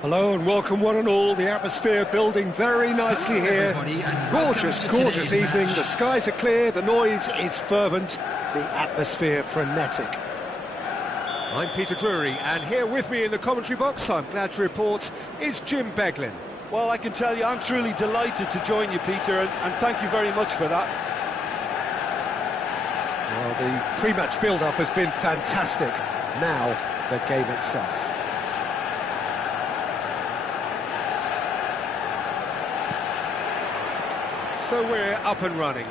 Hello and welcome one and all. The atmosphere building very nicely here. Gorgeous, gorgeous evening. The skies are clear, the noise is fervent, the atmosphere frenetic. I'm Peter Drury, and here with me in the commentary box, I'm glad to report, is Jim Beglin. Well, I can tell you, I'm truly delighted to join you, Peter, and thank you very much for that. Well, the pre-match build-up has been fantastic. Now, the game itself. So we're up and running.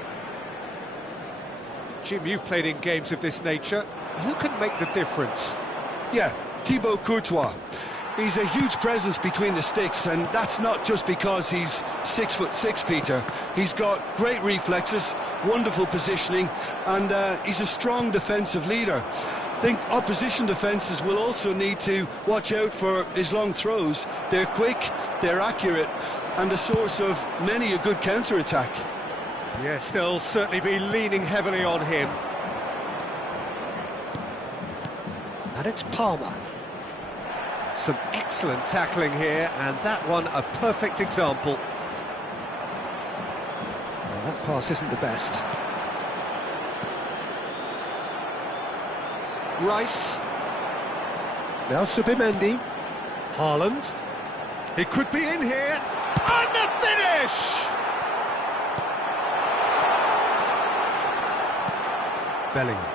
Jim, you've played in games of this nature. Who can make the difference? Yeah, Thibaut Courtois. He's a huge presence between the sticks, and that's not just because he's 6'6", Peter. He's got great reflexes, wonderful positioning, and he's a strong defensive leader. I think opposition defences will also need to watch out for his long throws. They're quick, they're accurate, and a source of many a good counter-attack. Yes, they'll certainly be leaning heavily on him. And it's Palmer. Some excellent tackling here, and that one a perfect example. Well, that pass isn't the best. Rice. Now Subimendi. Haaland. It could be in here. And the finish! Bellingham.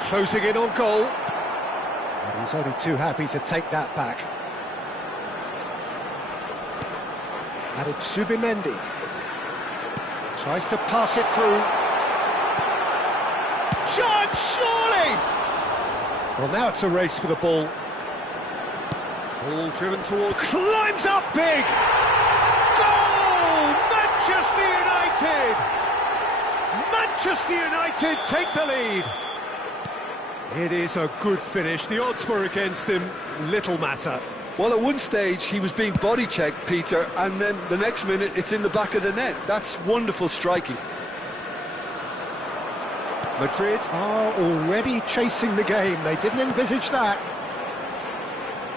Closing in on goal. And he's only too happy to take that back. And it's Subimendi. Tries to pass it through. Chance, surely! Well, now it's a race for the ball. Ball driven towards... Climbs up big! Goal! Manchester United! Manchester United take the lead. It is a good finish. The odds were against him. Little matter. Well, at one stage he was being body-checked, Peter, and then the next minute it's in the back of the net. That's wonderful striking. Madrid are already chasing the game. They didn't envisage that.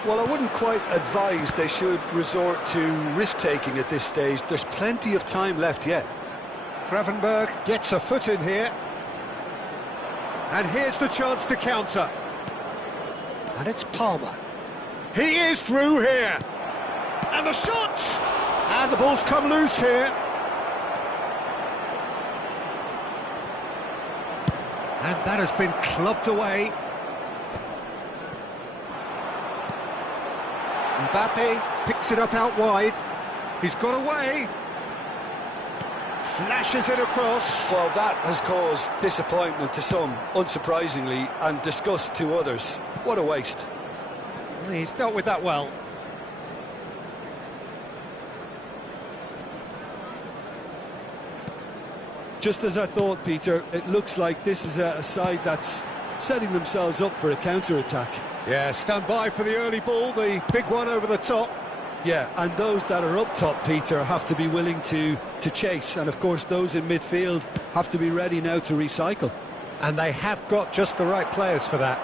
Well, I wouldn't quite advise they should resort to risk-taking at this stage. There's plenty of time left yet. Gravenberg gets a foot in here. And here's the chance to counter. And it's Palmer. He is through here. And the shot! And the ball's come loose here. And that has been clubbed away. Mbappe picks it up out wide. He's got away. Flashes it across. Well, that has caused disappointment to some, unsurprisingly, and disgust to others. What a waste. He's dealt with that well. Just as I thought, Peter, it looks like this is a side that's setting themselves up for a counter-attack. Yeah, stand by for the early ball, the big one over the top. Yeah, and those that are up top, Peter, have to be willing to chase. And, of course, those in midfield have to be ready now to recycle. And they have got just the right players for that.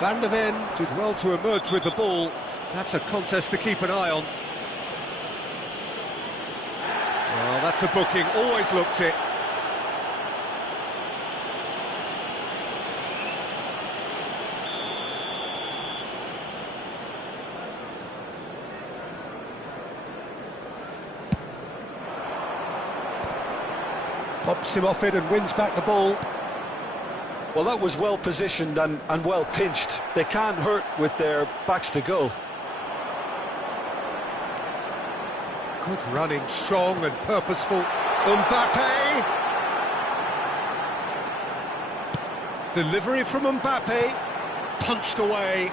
Van der Ven did well to emerge with the ball. That's a contest to keep an eye on. Well, that's a booking, always looked it. Pops him off it and wins back the ball. Well, that was well positioned and well pinched. They can't hurt with their backs to goal. Good running, strong and purposeful. Mbappe! Delivery from Mbappe. Punched away.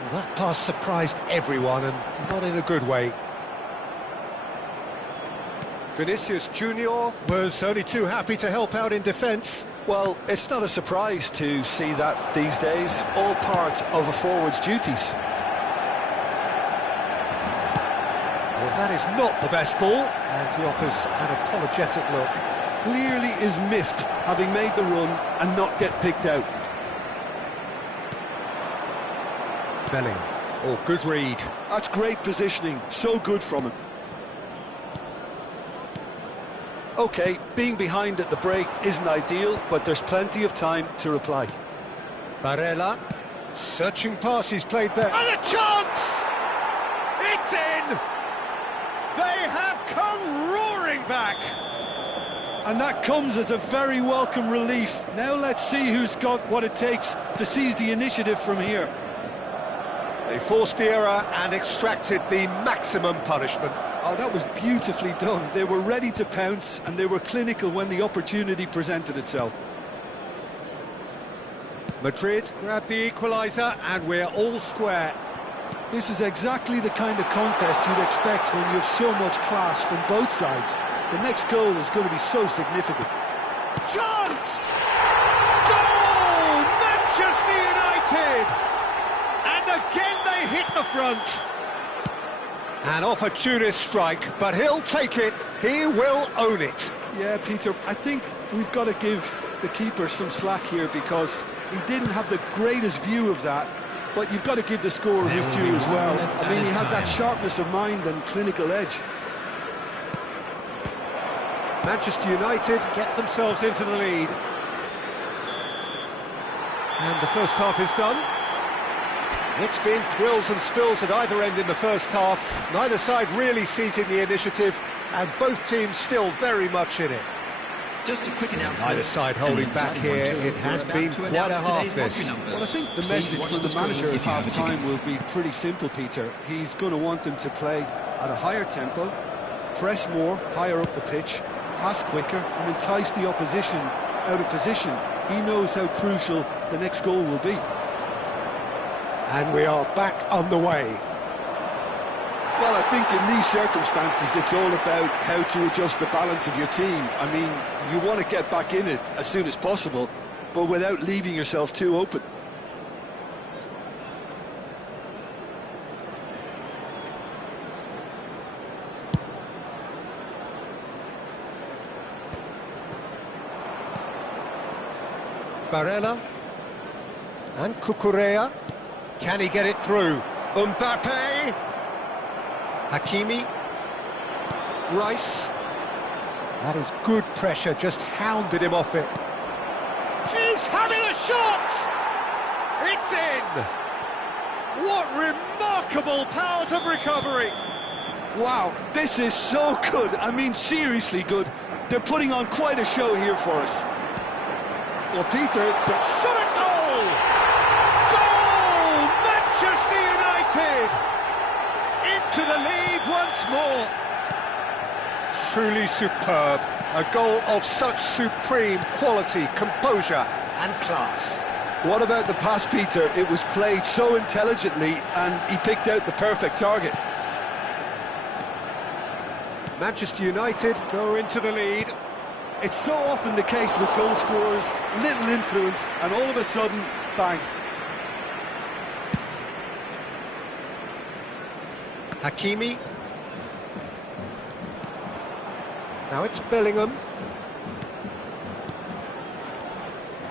Well, that pass surprised everyone, and not in a good way. Vinicius Junior was only too happy to help out in defence. Well, it's not a surprise to see that these days, all part of a forward's duties. Well, that is not the best ball, and he offers an apologetic look. Clearly is miffed, having made the run and not get picked out. Bellingham. Oh, good read. That's great positioning, so good from him. OK, being behind at the break isn't ideal, but there's plenty of time to reply. Barella, searching passes played there. And a chance! It's in! They have come roaring back! And that comes as a very welcome relief. Now let's see who's got what it takes to seize the initiative from here. They forced the error and extracted the maximum punishment. Oh, that was beautifully done. They were ready to pounce and they were clinical when the opportunity presented itself. Madrid grabbed the equaliser and we're all square. This is exactly the kind of contest you'd expect when you have so much class from both sides. The next goal is going to be so significant. Chance! Goal! Manchester United! And again they hit the front. An opportunist strike, but he'll take it. He will own it. Yeah, Peter, I think we've got to give the keeper some slack here because he didn't have the greatest view of that. But you've got to give the scorer his due as well. I mean, he had that sharpness of mind and clinical edge. Manchester United get themselves into the lead. And the first half is done. It's been thrills and spills at either end in the first half. Neither side really seizing the initiative, and both teams still very much in it. Just a quick announcement. Neither side holding back here. It has been quite a half, this. Well, I think the message from the manager at half-time will be pretty simple, Peter. He's going to want them to play at a higher tempo, press more, higher up the pitch, pass quicker, and entice the opposition out of position. He knows how crucial the next goal will be. And we are back underway. Well, I think in these circumstances, it's all about how to adjust the balance of your team. I mean, you want to get back in it as soon as possible, but without leaving yourself too open. Barella and Cucurella. Can he get it through? Mbappe. Hakimi. Rice. That is good pressure, just hounded him off it. He's having a shot! It's in! What remarkable powers of recovery! Wow, this is so good. I mean, seriously good. They're putting on quite a show here for us. Well, Peter, the shot at goal! Goal! Manchester United! Into the lead once more. Truly superb. A goal of such supreme quality, composure and class. What about the pass, Peter? It was played so intelligently and he picked out the perfect target. Manchester United go into the lead. It's so often the case with goal scorers, little influence, and all of a sudden, bang. Hakimi. Now it's Bellingham.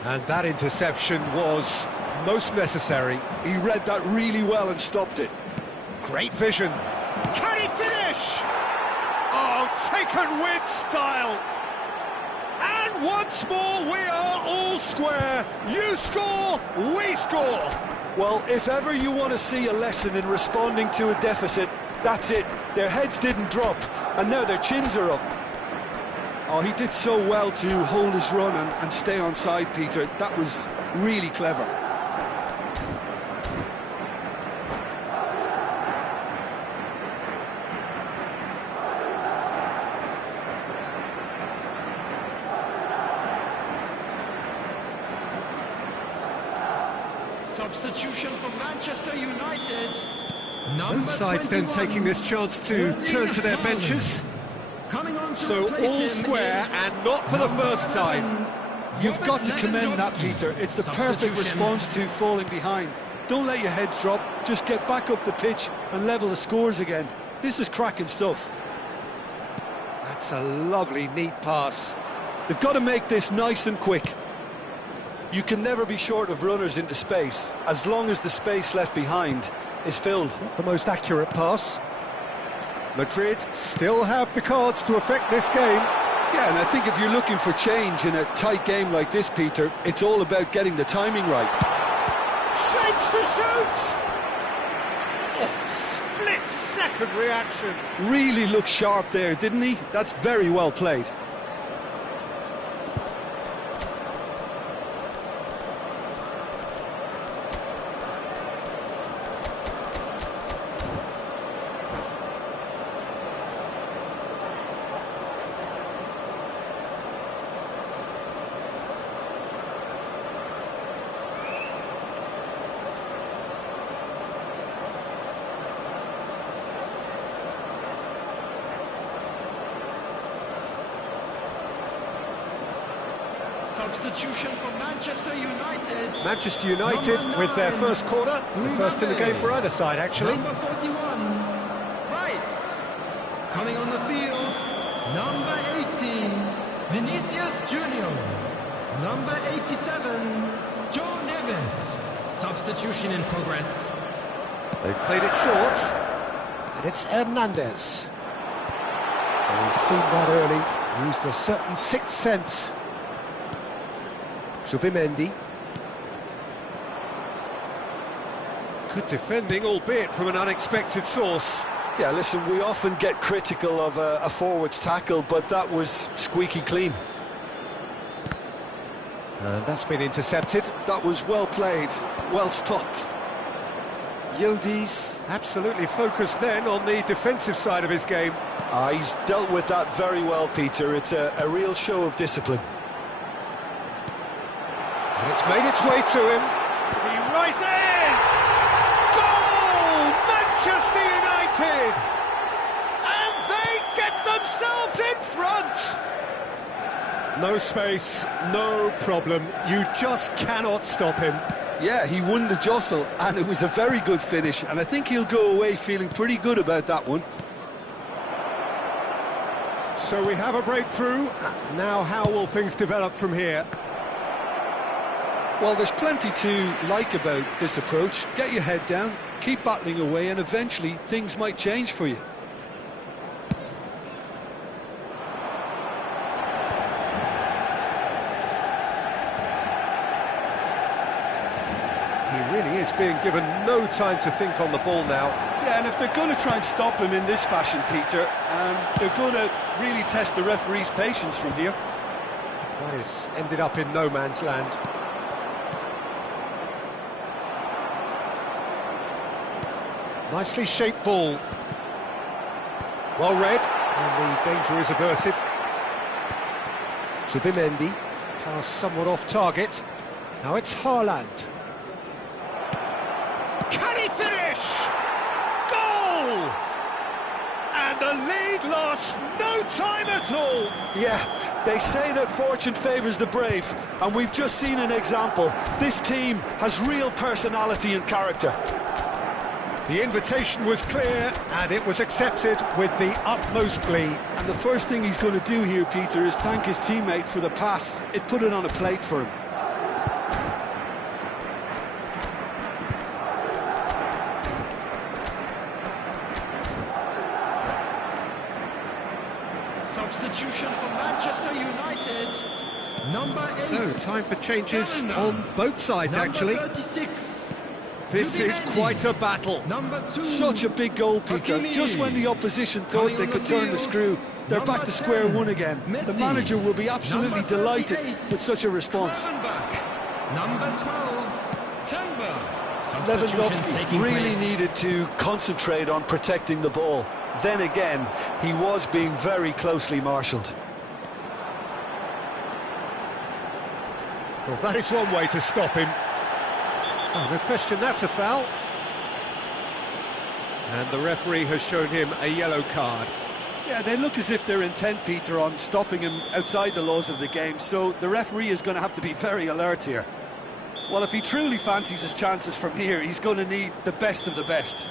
And that interception was most necessary. He read that really well and stopped it. Great vision. Can he finish? Oh, taken with style. And once more, we are all square. You score, we score. Well, if ever you want to see a lesson in responding to a deficit, that's it. Their heads didn't drop, and now their chins are up. Oh, he did so well to hold his run and stay on side, Peter. That was really clever. Substitution for Manchester United. Both sides then taking this chance to turn to their benches. So all square and not for the first time. You've got to commend that, Peter. It's the perfect response to falling behind. Don't let your heads drop. Just get back up the pitch and level the scores again. This is cracking stuff. That's a lovely, neat pass. They've got to make this nice and quick. You can never be short of runners into space, as long as the space left behind is filled. Not the most accurate pass. Madrid still have the cards to affect this game. Yeah, and I think if you're looking for change in a tight game like this, Peter, it's all about getting the timing right. Shapes to shoot! Oh, split-second reaction. Really looked sharp there, didn't he? That's very well played. Substitution for Manchester United. Manchester United with their first corner, the first in the game for either side, actually. Number 41, Rice. Coming on the field, number 18, Vinicius Junior. Number 87, Joe Neves. Substitution in progress. They've played it short, and it's Hernandez. And he's seen that early, used a certain sixth sense. Zubimendi. Good defending, albeit from an unexpected source. Yeah, listen, we often get critical of a forward's tackle, but that was squeaky clean. And that's been intercepted. That was well played, well stopped. Yildiz absolutely focused then on the defensive side of his game. He's dealt with that very well, Peter. It's a real show of discipline. And it's made its way to him. He rises! Goal! Manchester United! And they get themselves in front! No space, no problem. You just cannot stop him. Yeah, he won the jostle, and it was a very good finish, and I think he'll go away feeling pretty good about that one. So we have a breakthrough. Now how will things develop from here? Well, there's plenty to like about this approach. Get your head down, keep battling away, and eventually things might change for you. He really is being given no time to think on the ball now. Yeah, and if they're going to try and stop him in this fashion, Peter, they're going to really test the referee's patience from here. That has ended up in no man's land. Nicely shaped ball. Well read, and the danger is averted. Zubimendi, pass somewhat off target. Now it's Haaland. Can he finish? Goal! And the lead lost no time at all. Yeah, they say that fortune favours the brave, and we've just seen an example. This team has real personality and character. The invitation was clear, and it was accepted with the utmost glee. And the first thing he's going to do here, Peter, is thank his teammate for the pass. It put it on a plate for him. Substitution for Manchester United. Number 8. So, time for changes on both sides, actually. Number 36. This is quite a battle. Number 2. Such a big goal, Peter. Hakimi. Just when the opposition thought they could turn the screw, they're back to square one again. The manager will be absolutely delighted with such a response. Number 12, Tenber. Lewandowski really needed to concentrate on protecting the ball. Then again, he was being very closely marshalled. Well, that is one way to stop him. Oh, no question, that's a foul. And the referee has shown him a yellow card. Yeah, they look as if they're intent, Peter, on stopping him outside the laws of the game, so the referee is going to have to be very alert here. Well, if he truly fancies his chances from here, he's going to need the best of the best.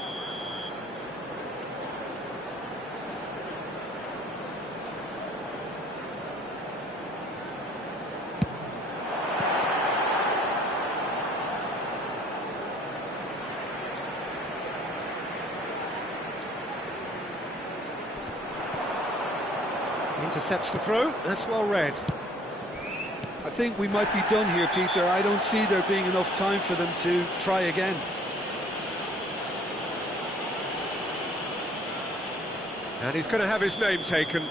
Intercepts the throw, that's well read. I think we might be done here, Peter. I don't see there being enough time for them to try again. And he's going to have his name taken.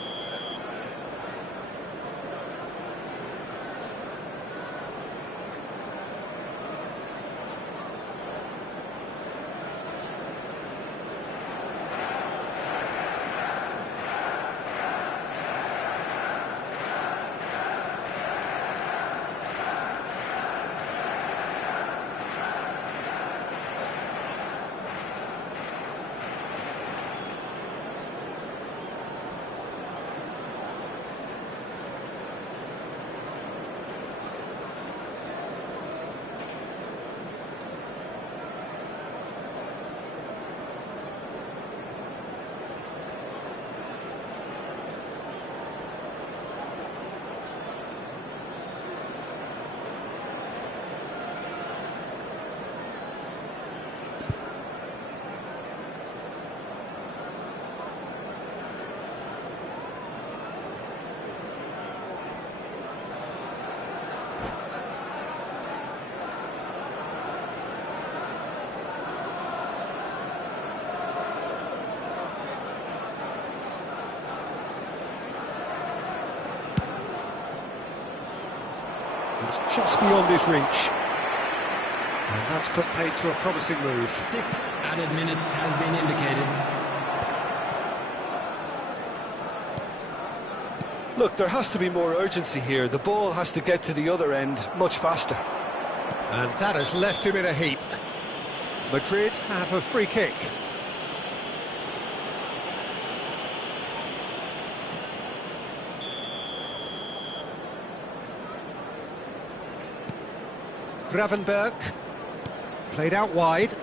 It's just beyond his reach. And that's put paid to a promising move. 6 added minutes has been indicated. Look, there has to be more urgency here. The ball has to get to the other end much faster. And that has left him in a heap. Madrid have a free kick. Gravenberg, played out wide.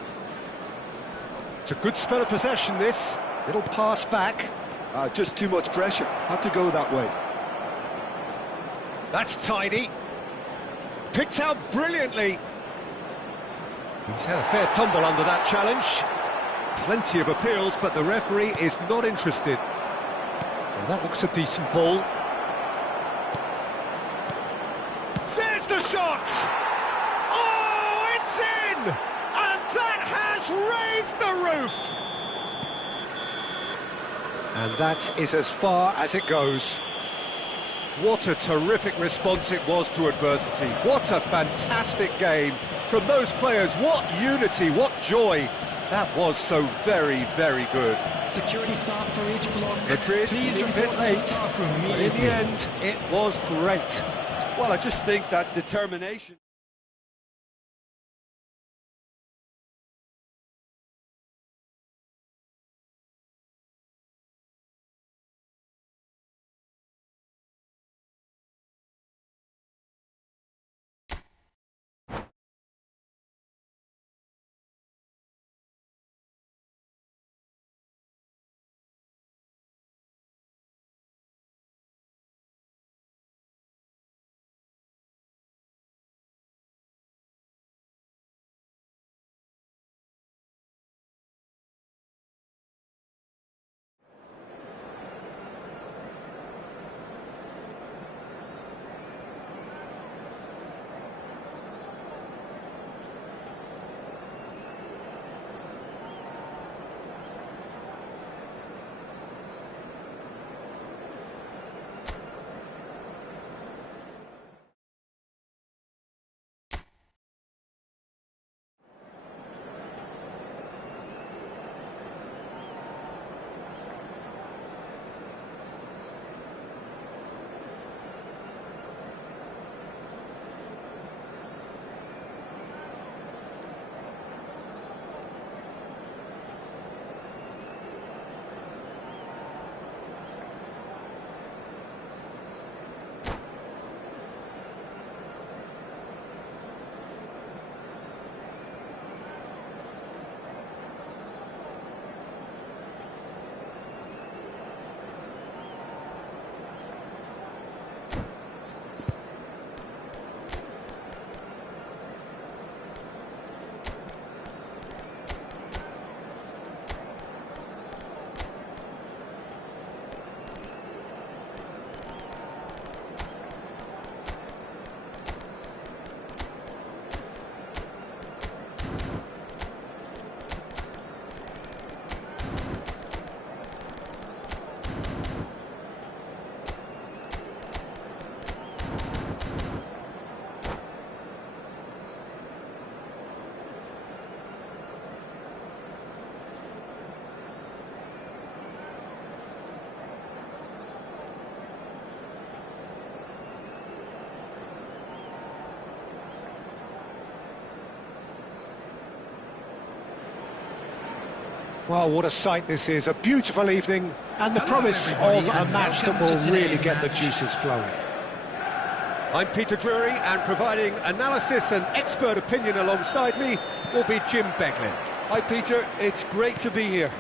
It's a good spell of possession, this. Little pass back. Just too much pressure. Had to go that way. That's tidy. Picked out brilliantly. He's had a fair tumble under that challenge. Plenty of appeals, but the referee is not interested. Well, that looks a decent ball. There's the shot! Oh, it's in! And that has raised the roof! And that is as far as it goes. What a terrific response it was to adversity. What a fantastic game from those players. What unity, what joy. That was so very, very good. Security staff for each block. Madrid Please leave report it to the late, staff room but in immediately. the end, it was great. Well, I just think that determination... Well, what a sight this is, a beautiful evening, and the promise of a match that will really get the juices flowing. I'm Peter Drury, and providing analysis and expert opinion alongside me will be Jim Beglin. Hi Peter, it's great to be here.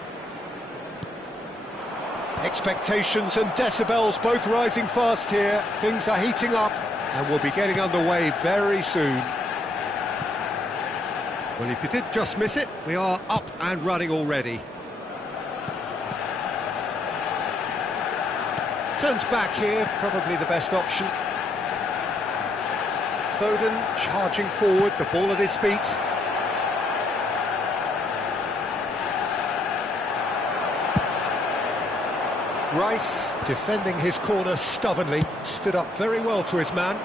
Expectations and decibels both rising fast here. Things are heating up, and we'll be getting underway very soon. Well, if you did just miss it, we are up and running already. Turns back here, probably the best option. Foden charging forward, the ball at his feet. Rice, defending his corner stubbornly, stood up very well to his man.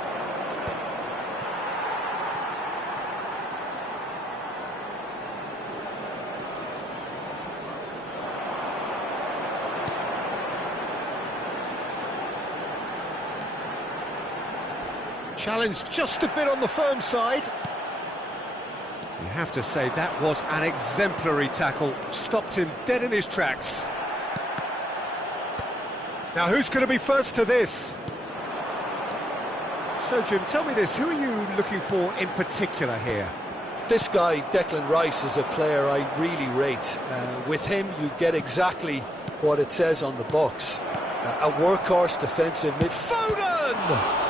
Challenged just a bit on the firm side. You have to say that was an exemplary tackle. Stopped him dead in his tracks. Now who's going to be first to this? So Jim, tell me this, who are you looking for in particular here? This guy, Declan Rice, is a player I really rate. With him, you get exactly what it says on the box. A workhorse defensive midfielder. Foden!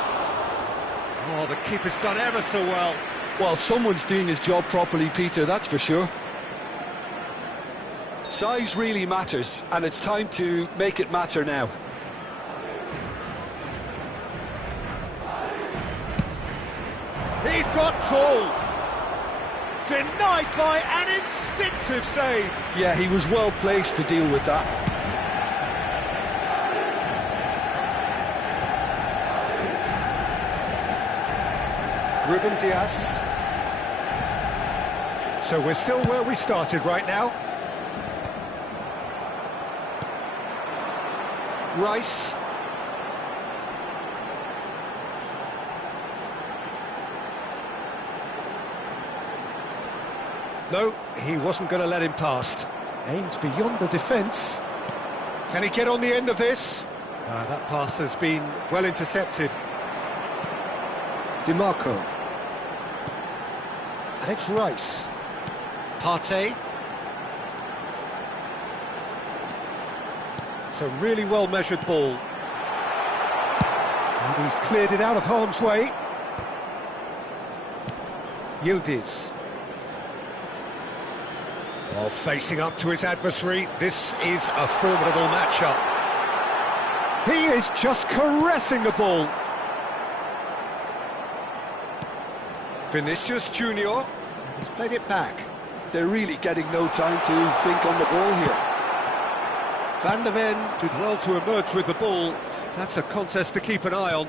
Oh, the keeper's done ever so well. Well, someone's doing his job properly, Peter, that's for sure. Size really matters, and it's time to make it matter now. He's got full. Denied by an instinctive save. Yeah, he was well placed to deal with that. Ruben Dias. So we're still where we started right now. Rice. No, he wasn't going to let him past. Aimed beyond the defence. Can he get on the end of this? That pass has been well intercepted. DiMarco. And it's Rice. Partey. It's a really well-measured ball. And he's cleared it out of harm's way. Yildiz. Oh, facing up to his adversary, this is a formidable matchup. He is just caressing the ball. Vinicius Junior, he's played it back. They're really getting no time to think on the ball here. Van de Ven did well to emerge with the ball. That's a contest to keep an eye on.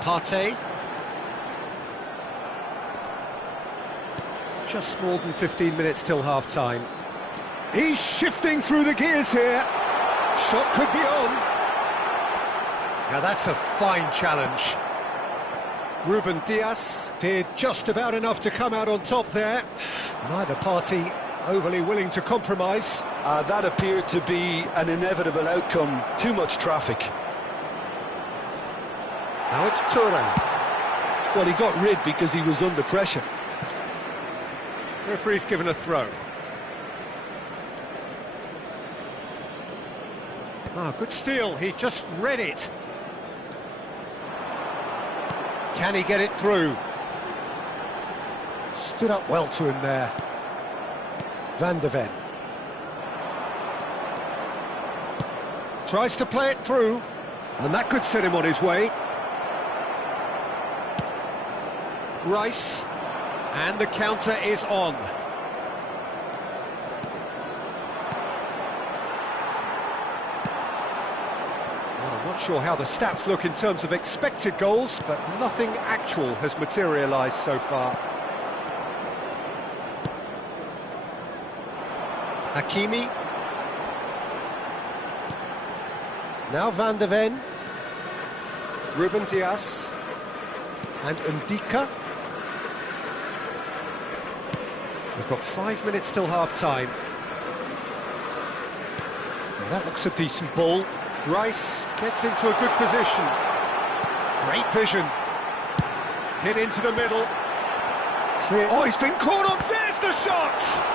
Partey. Just more than 15 minutes till half-time. He's shifting through the gears here. Shot could be on. Now that's a fine challenge. Ruben Dias did just about enough to come out on top there. Neither party overly willing to compromise. That appeared to be an inevitable outcome. Too much traffic. Now it's Thuram. Well, he got rid because he was under pressure. Referee's given a throw. Good steal, he just read it. Can he get it through? Stood up well to him there. Van de Ven. Tries to play it through, and that could set him on his way. Rice, and the counter is on. Well, I'm not sure how the stats look in terms of expected goals, but nothing actual has materialised so far. Hakimi. Now Van de Ven. Ruben Dias and Ndika. We've got 5 minutes till half-time. Well, that looks a decent ball. Rice gets into a good position. Great vision. Hit into the middle. Clear. Oh, he's been caught off. There's the shot!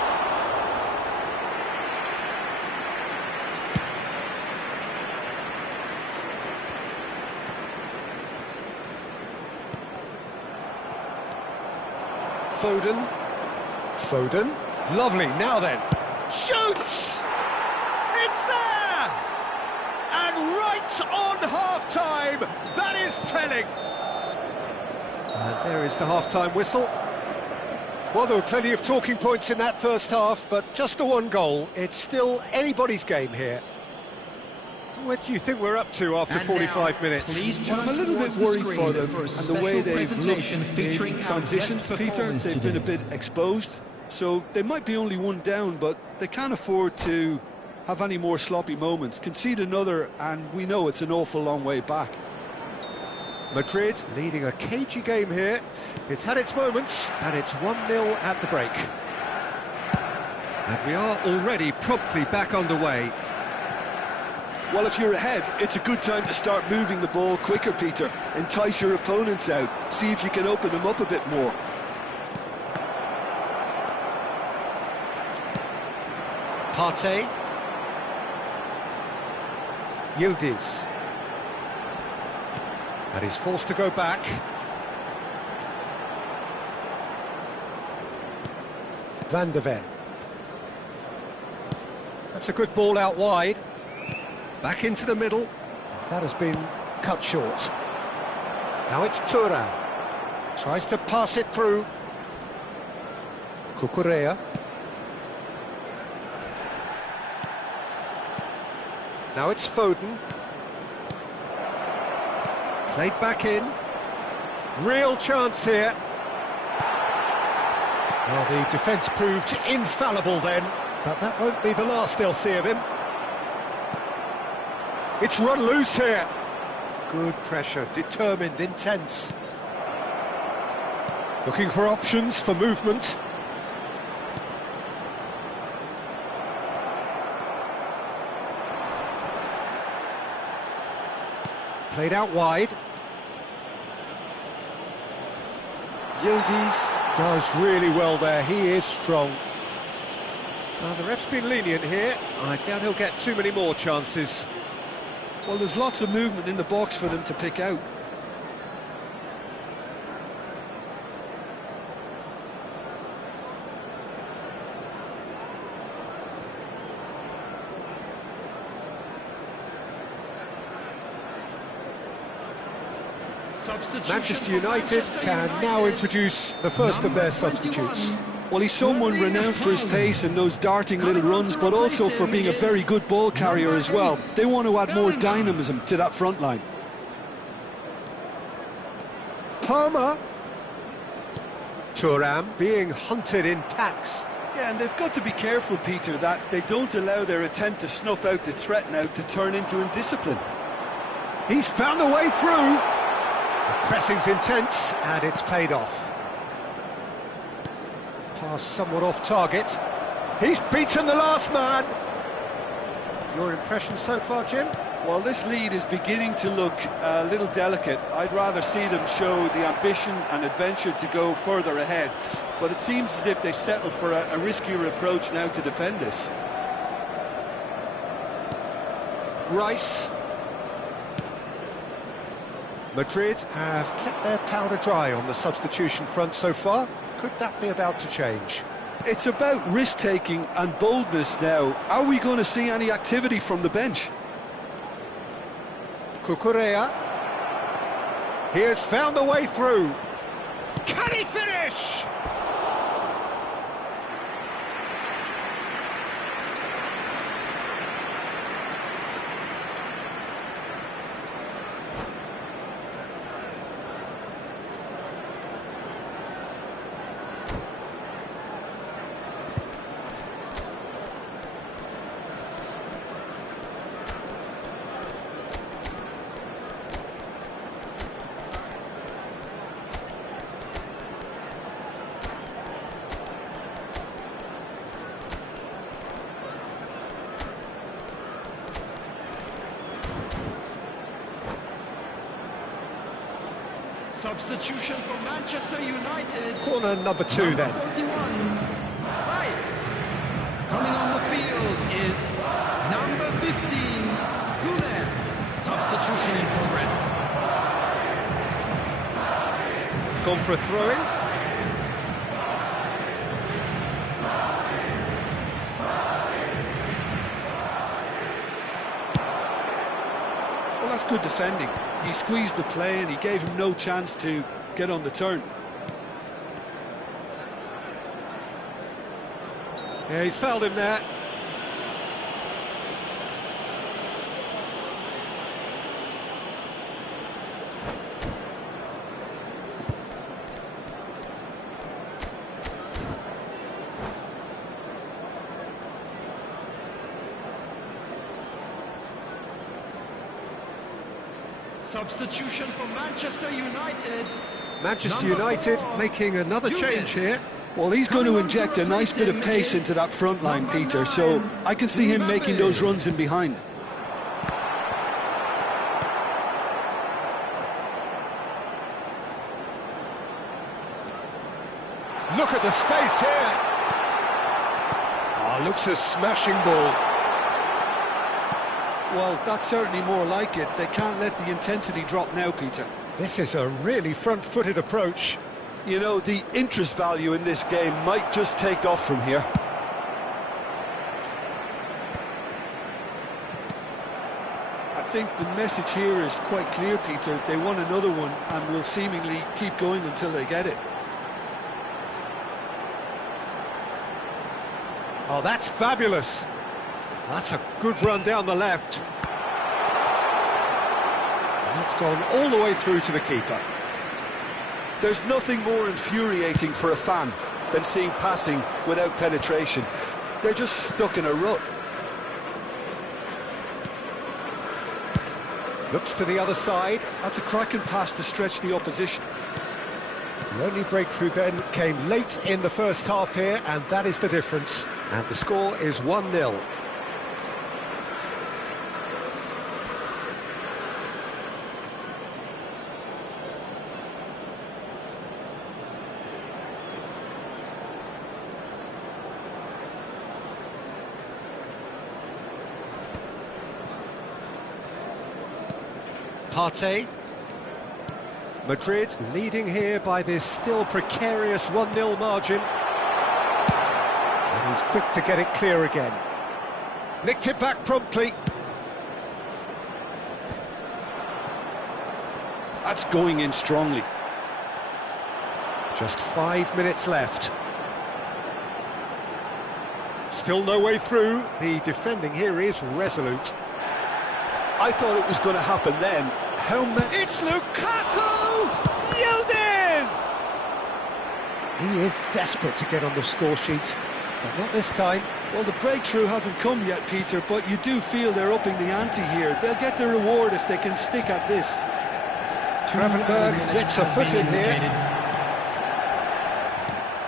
Foden. Lovely. Now then. Shoots! It's there! And right on half-time. That is telling. And there is the half-time whistle. Well, there were plenty of talking points in that first half, but just the one goal. It's still anybody's game here. What do you think we're up to after 45 minutes? Well, I'm a little bit worried for them and the way they've looked in transitions, Peter. They've been a bit exposed, so they might be only one down, but they can't afford to have any more sloppy moments. Concede another, and we know it's an awful long way back. Madrid leading a cagey game here. It's had its moments, and it's 1-0 at the break. And we are already promptly back underway. Well, if you're ahead, it's a good time to start moving the ball quicker, Peter. Entice your opponents out. See if you can open them up a bit more. Partey. Yildiz. And he's forced to go back. Van de Ven. That's a good ball out wide. Back into the middle. That has been cut short. Now it's Thuram. Tries to pass it through. Cucurella. Now it's Foden. Played back in. Real chance here. Well, the defence proved infallible then, but that won't be the last they'll see of him. It's run loose here. Good pressure, determined, intense. Looking for options for movement. Played out wide. Yildiz does really well there, he is strong. Now the ref's been lenient here, I doubt he'll get too many more chances. Well, there's lots of movement in the box for them to pick out. Manchester United can now introduce the first of their substitutes. Well, he's someone renowned for his pace and those darting little runs, but also for being a very good ball carrier as well. They want to add more dynamism to that front line. Palmer. Thuram being hunted in packs. Yeah, and they've got to be careful, Peter, that they don't allow their attempt to snuff out the threat now to turn into indiscipline. He's found a way through. The pressing's intense, and it's paid off. Pass somewhat off target. He's beaten the last man. Your impression so far, Jim? Well, this lead is beginning to look a little delicate. I'd rather see them show the ambition and adventure to go further ahead. But it seems as if they settle for a riskier approach now to defend this. Rice. Madrid have kept their powder dry on the substitution front so far. Could that be about to change? It's about risk-taking and boldness now. Are we going to see any activity from the bench? Cucurella. He has found a way through. Can he finish? Substitution for Manchester United. Corner number 2 then. 41, Rice. Coming on the field is number 15, Gulen. Substitution in progress. It's gone for a throw-in. Well, that's good defending. He squeezed the play and he gave him no chance to get on the turn. Yeah, he's fouled him there. Substitution for Manchester United. Manchester Number United 4, making another change here. Well, he's going to inject a nice bit of pace into that front line, Peter, so I can see him making those runs in behind. Look at the space here. Oh, looks a smashing ball. Well, that's certainly more like it. They can't let the intensity drop now, Peter. This is a really front-footed approach. You know, the interest value in this game might just take off from here. I think the message here is quite clear, Peter. They want another one and will seemingly keep going until they get it. Oh, that's fabulous. That's a good run down the left. And it's gone all the way through to the keeper. There's nothing more infuriating for a fan than seeing passing without penetration. They're just stuck in a rut. Looks to the other side. That's a cracking pass to stretch the opposition. The only breakthrough then came late in the first half here, and that is the difference. And the score is 1-0. Partey. Madrid leading here by this still precarious 1-0 margin. And he's quick to get it clear again. Nicked it back promptly. That's going in strongly. Just 5 minutes left. Still no way through. The defending here is resolute. I thought it was going to happen then. How many... It's Lukaku! Yildiz! He is desperate to get on the score sheet, but not this time. Well, the breakthrough hasn't come yet, Peter, but you do feel they're upping the ante here. They'll get the reward if they can stick at this. Gravenberg gets a foot in here.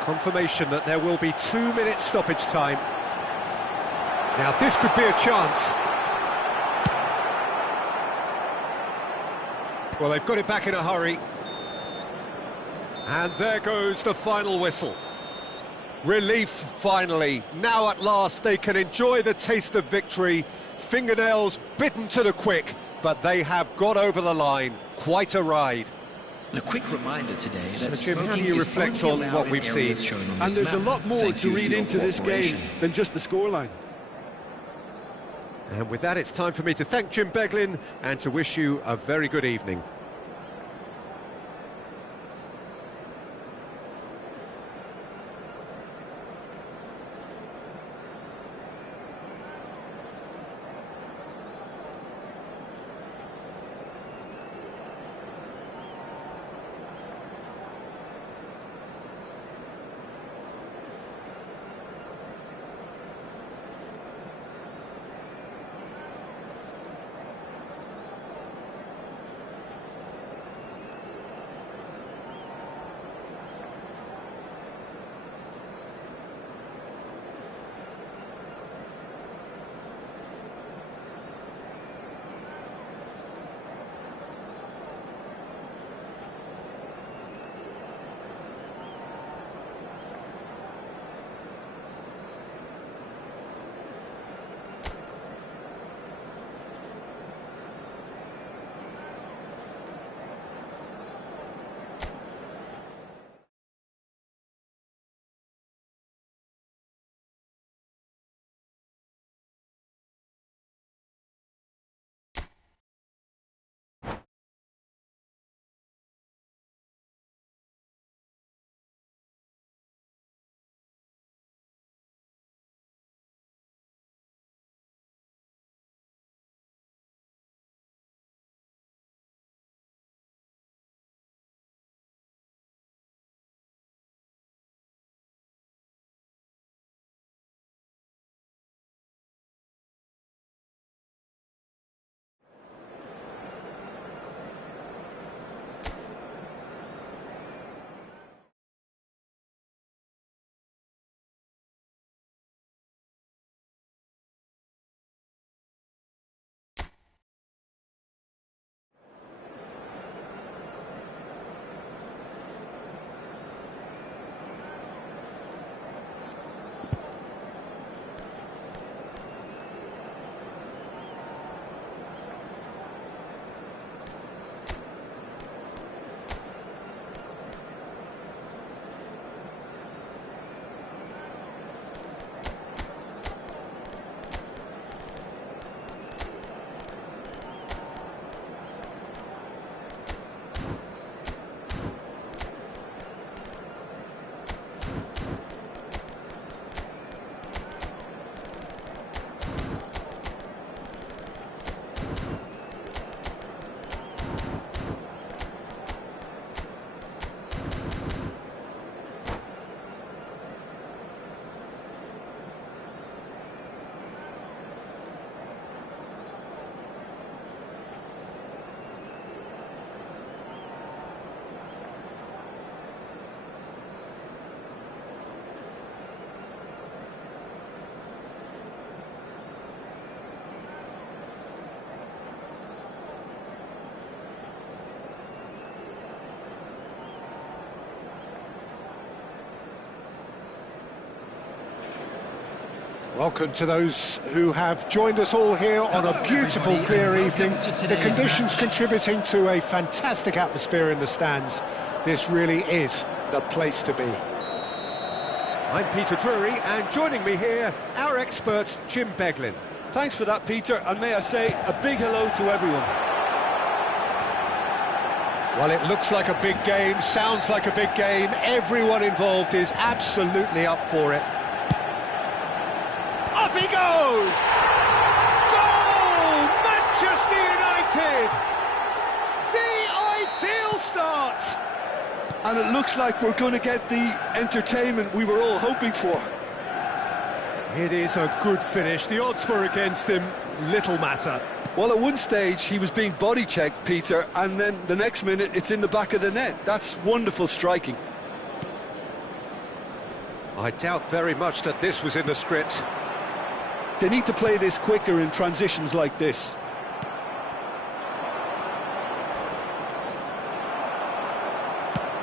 Confirmation that there will be 2 minutes stoppage time. Now this could be a chance. Well, they've got it back in a hurry. And there goes the final whistle. Relief, finally. Now at last they can enjoy the taste of victory. Fingernails bitten to the quick, but they have got over the line. Quite a ride. A quick reminder today So, that Jim, how do smoking you is reflect only on allowed what in we've areas seen? shown on And this there's a map. lot more Thank to you read for your into this game cooperation. than just the scoreline. And with that, it's time for me to thank Jim Beglin and to wish you a very good evening. Welcome to those who have joined us all here on a beautiful, clear evening. The conditions contributing to a fantastic atmosphere in the stands. This really is the place to be. I'm Peter Drury, and joining me here, our expert, Jim Beglin. Thanks for that, Peter, and may I say a big hello to everyone. Well, it looks like a big game, sounds like a big game. Everyone involved is absolutely up for it. Up he goes! Goal! Manchester United! The ideal start! And it looks like we're going to get the entertainment we were all hoping for. It is a good finish. The odds were against him. Little matter. Well, at one stage he was being body checked, Peter, and then the next minute it's in the back of the net. That's wonderful striking. I doubt very much that this was in the script. They need to play this quicker in transitions like this.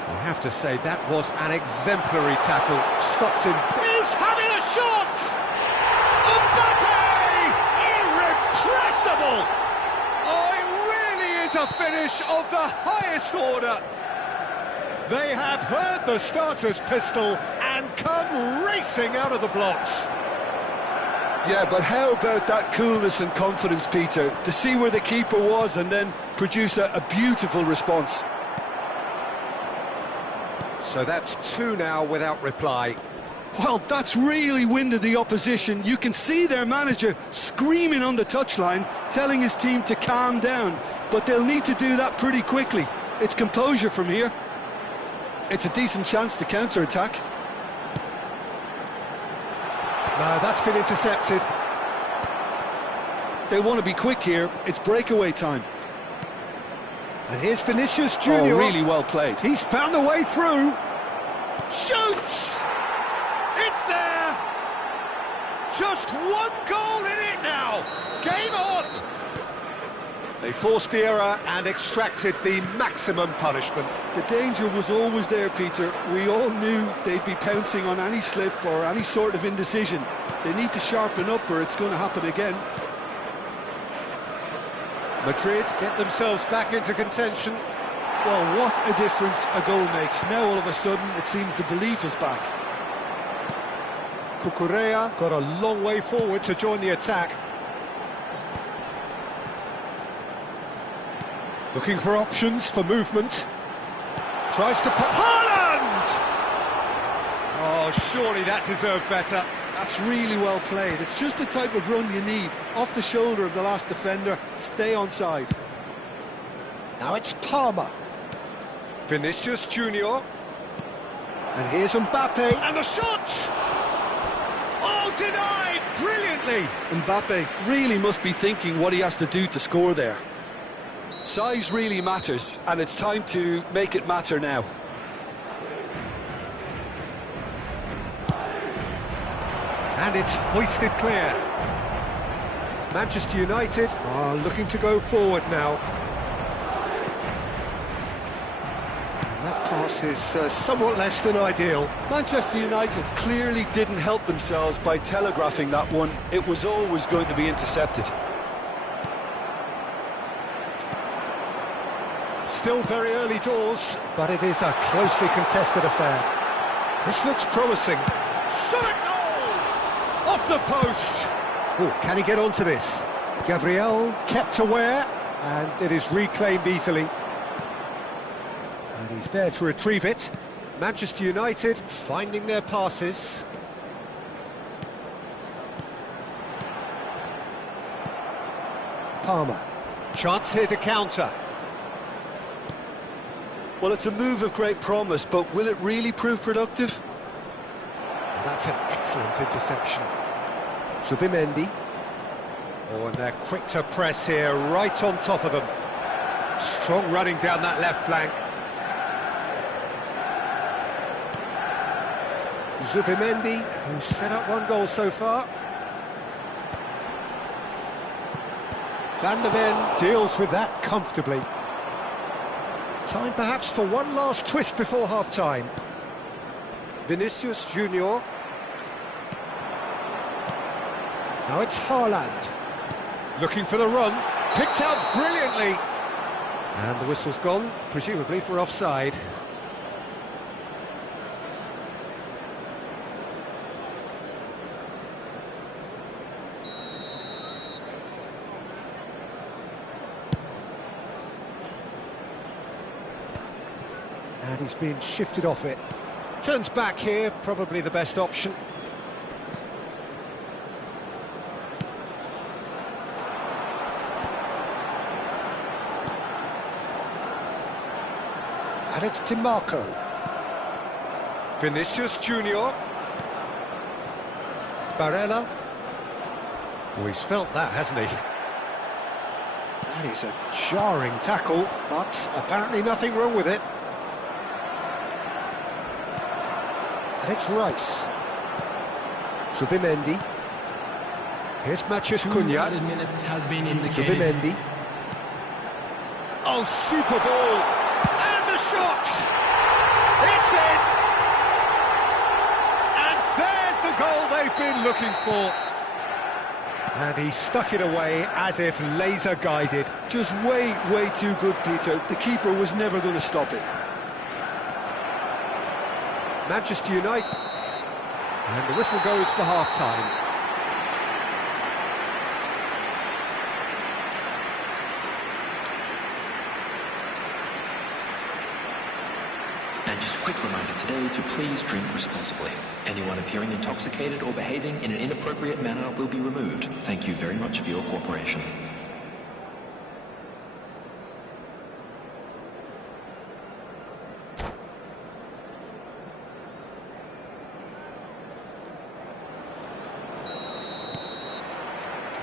I have to say, that was an exemplary tackle. Stopped him. He's having a shot! Mbappe! Irrepressible! Oh, it really is a finish of the highest order. They have heard the starter's pistol and come racing out of the blocks. Yeah, but how about that coolness and confidence, Peter, to see where the keeper was and then produce a beautiful response. So that's 2 now without reply. Well, that's really winded the opposition. You can see their manager screaming on the touchline, telling his team to calm down, but they'll need to do that pretty quickly. It's composure from here. It's a decent chance to counter-attack. No, that's been intercepted. They want to be quick here. It's breakaway time. And here's Vinicius Junior. Oh, really well played. He's found a way through. Shoots! It's there! Just 1 goal in it now. Game on! They forced the error and extracted the maximum punishment. The danger was always there, Peter. We all knew they'd be pouncing on any slip or any sort of indecision. They need to sharpen up or it's going to happen again. Madrid get themselves back into contention. Well, what a difference a goal makes. Now all of a sudden it seems the belief is back. Cucurella got a long way forward to join the attack. Looking for options for movement. Tries to put Haaland! Oh, surely that deserved better. That's really well played. It's just the type of run you need. Off the shoulder of the last defender, stay onside. Now it's Palmer. Vinicius Junior. And here's Mbappe. And the shot! Oh, denied brilliantly! Mbappe really must be thinking what he has to do to score there. Size really matters, and it's time to make it matter now. And it's hoisted clear. Manchester United are looking to go forward now. And that pass is somewhat less than ideal. Manchester United clearly didn't help themselves by telegraphing that one. It was always going to be intercepted. Still very early doors, but it is a closely contested affair. This looks promising. Shot a goal! Off the post! Oh, can he get onto this? Gabriel kept aware, and it is reclaimed easily. And he's there to retrieve it. Manchester United finding their passes. Palmer. Chance here to counter. Well, it's a move of great promise, but will it really prove productive? And that's an excellent interception. Zubimendi. Oh, and they're quick to press here, right on top of them. Strong running down that left flank. Zubimendi, who's set up 1 goal so far. Van der Ven deals with that comfortably. Time perhaps for one last twist before half-time. Vinicius Junior. Now it's Haaland. Looking for the run. Picked out brilliantly. And the whistle's gone, presumably for offside. And he's been shifted off it. Turns back here, probably the best option. And it's DiMarco. Vinicius Junior. Barella. Oh, he's felt that, hasn't he? That is a jarring tackle, but apparently nothing wrong with it. And it's Rice. Zubimendi. Here's Matheus Cunha. Added minutes has been indicated. Zubimendi. Oh, super ball! And the shot! It's in! And there's the goal they've been looking for. And he stuck it away as if laser guided. Just way too good, Peter. The keeper was never going to stop it. Manchester United. And the whistle goes for half-time. And just a quick reminder today to please drink responsibly. Anyone appearing intoxicated or behaving in an inappropriate manner will be removed. Thank you very much for your cooperation.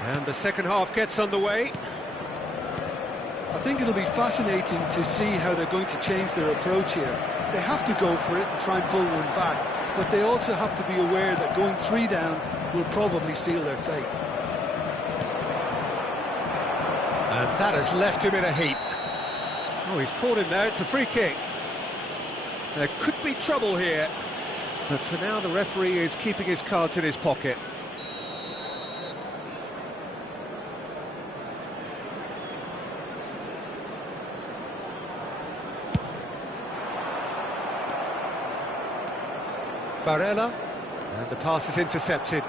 And the second half gets underway. I think it'll be fascinating to see how they're going to change their approach here. They have to go for it and try and pull one back, but they also have to be aware that going 3 down will probably seal their fate. And that has left him in a heap. Oh, he's caught him there, it's a free kick. There could be trouble here, but for now the referee is keeping his cards in his pocket. Barella, and the pass is intercepted.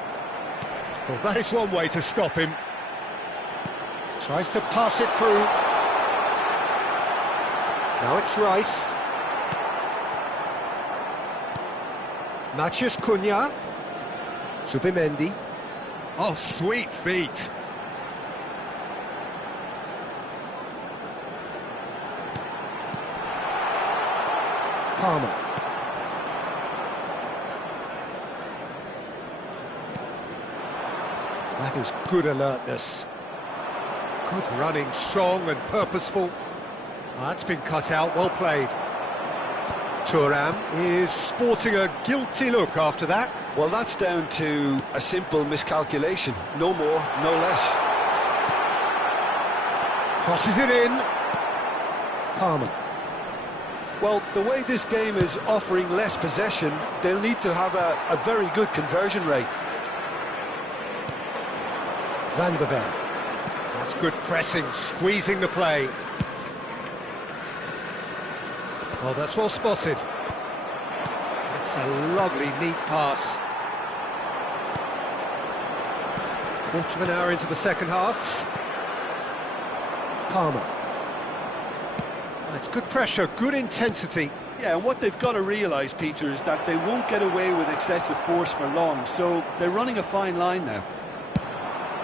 Well, that is one way to stop him. Tries to pass it through. Now it's Rice. Matheus Cunha. Zubimendi. Oh, sweet feet. Palmer. That is good alertness. Good running, strong and purposeful. That's been cut out, well played. Thuram is sporting a guilty look after that. Well, that's down to a simple miscalculation. No more, no less. Crosses it in. Palmer. Well, the way this game is offering less possession, they'll need to have a very good conversion rate. Van de Ven. That's good pressing, squeezing the play. Oh, that's well spotted. That's a lovely, neat pass. Quarter of an hour into the second half. Palmer. That's good pressure, good intensity. Yeah, and what they've got to realise, Peter, is that they won't get away with excessive force for long, so they're running a fine line now.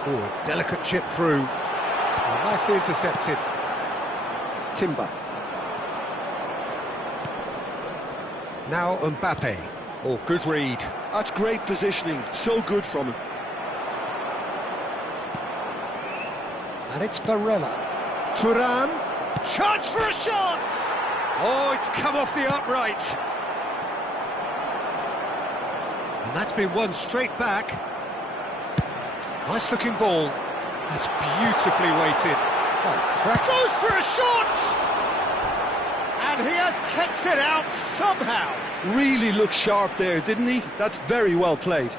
Oh, a delicate chip through. Oh, nicely intercepted. Timber. Now Mbappe. Oh, good read. That's great positioning, so good from him. And it's Barella. Thuram. Chance for a shot! Oh, it's come off the upright. And that's been won straight back. Nice looking ball. That's beautifully weighted. Oh, crack. Goes for a shot! And he has kept it out somehow. Really looked sharp there, didn't he? That's very well played.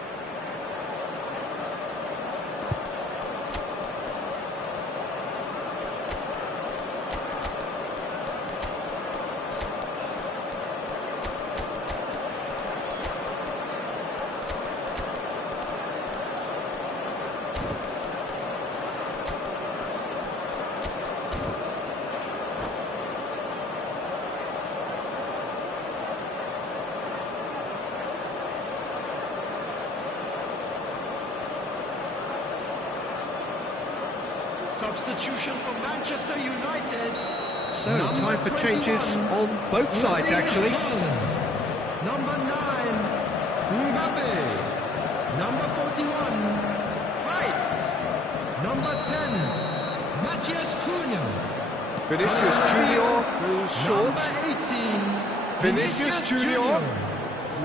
Substitution for Manchester United. So, time for changes on both sides, actually. Number 9, Mbappe. Number 41, Rice. Number 10, Matthias Cunha. Vinicius Junior goes short. Number 18, Vinicius Junior.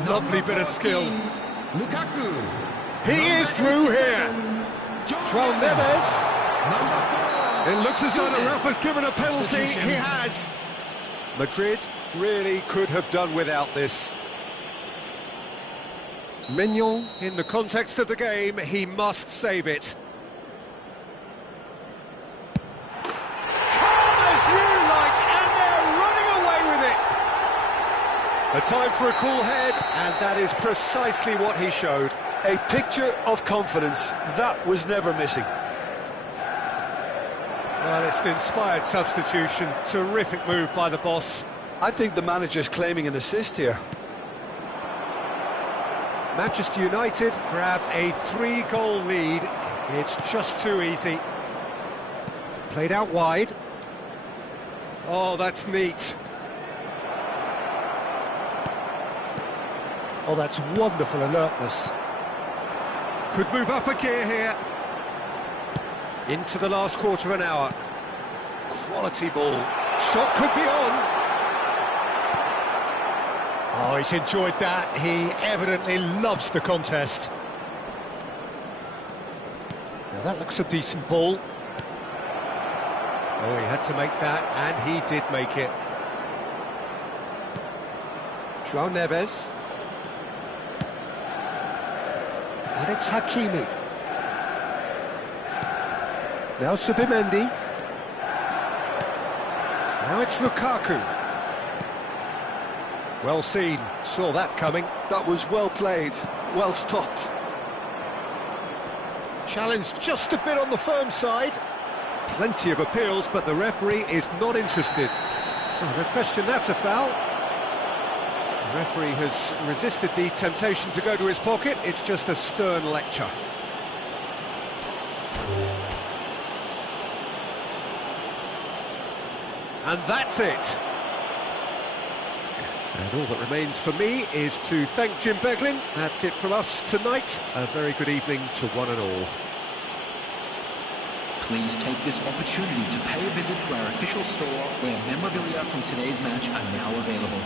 Lovely bit of skill. Lukaku. He is through here. João Neves. Number 4. It looks as though the ref has given a penalty. He has. Madrid really could have done without this. Mignon, in the context of the game, he must save it. Calm as you like, and they're running away with it. A time for a cool head, and that is precisely what he showed. A picture of confidence, that was never missing. Well, it's an inspired substitution. Terrific move by the boss. I think the manager's claiming an assist here. Manchester United grab a 3-goal lead. It's just too easy. Played out wide. Oh, that's neat. Oh, that's wonderful alertness. Could move up a gear here. Into the last quarter of an hour. Quality ball. Shot could be on. Oh, he's enjoyed that. He evidently loves the contest. Now that looks a decent ball. Oh, he had to make that, and he did make it. João Neves. And it's Hakimi. Now Subimendi. Now it's Lukaku. Well seen, saw that coming. That was well played, well stopped. Challenge just a bit on the firm side. Plenty of appeals, but the referee is not interested. Oh, no question, that's a foul. The referee has resisted the temptation to go to his pocket. It's just a stern lecture. And that's it. And all that remains for me is to thank Jim Beglin. That's it from us tonight. A very good evening to one and all. Please take this opportunity to pay a visit to our official store where memorabilia from today's match are now available.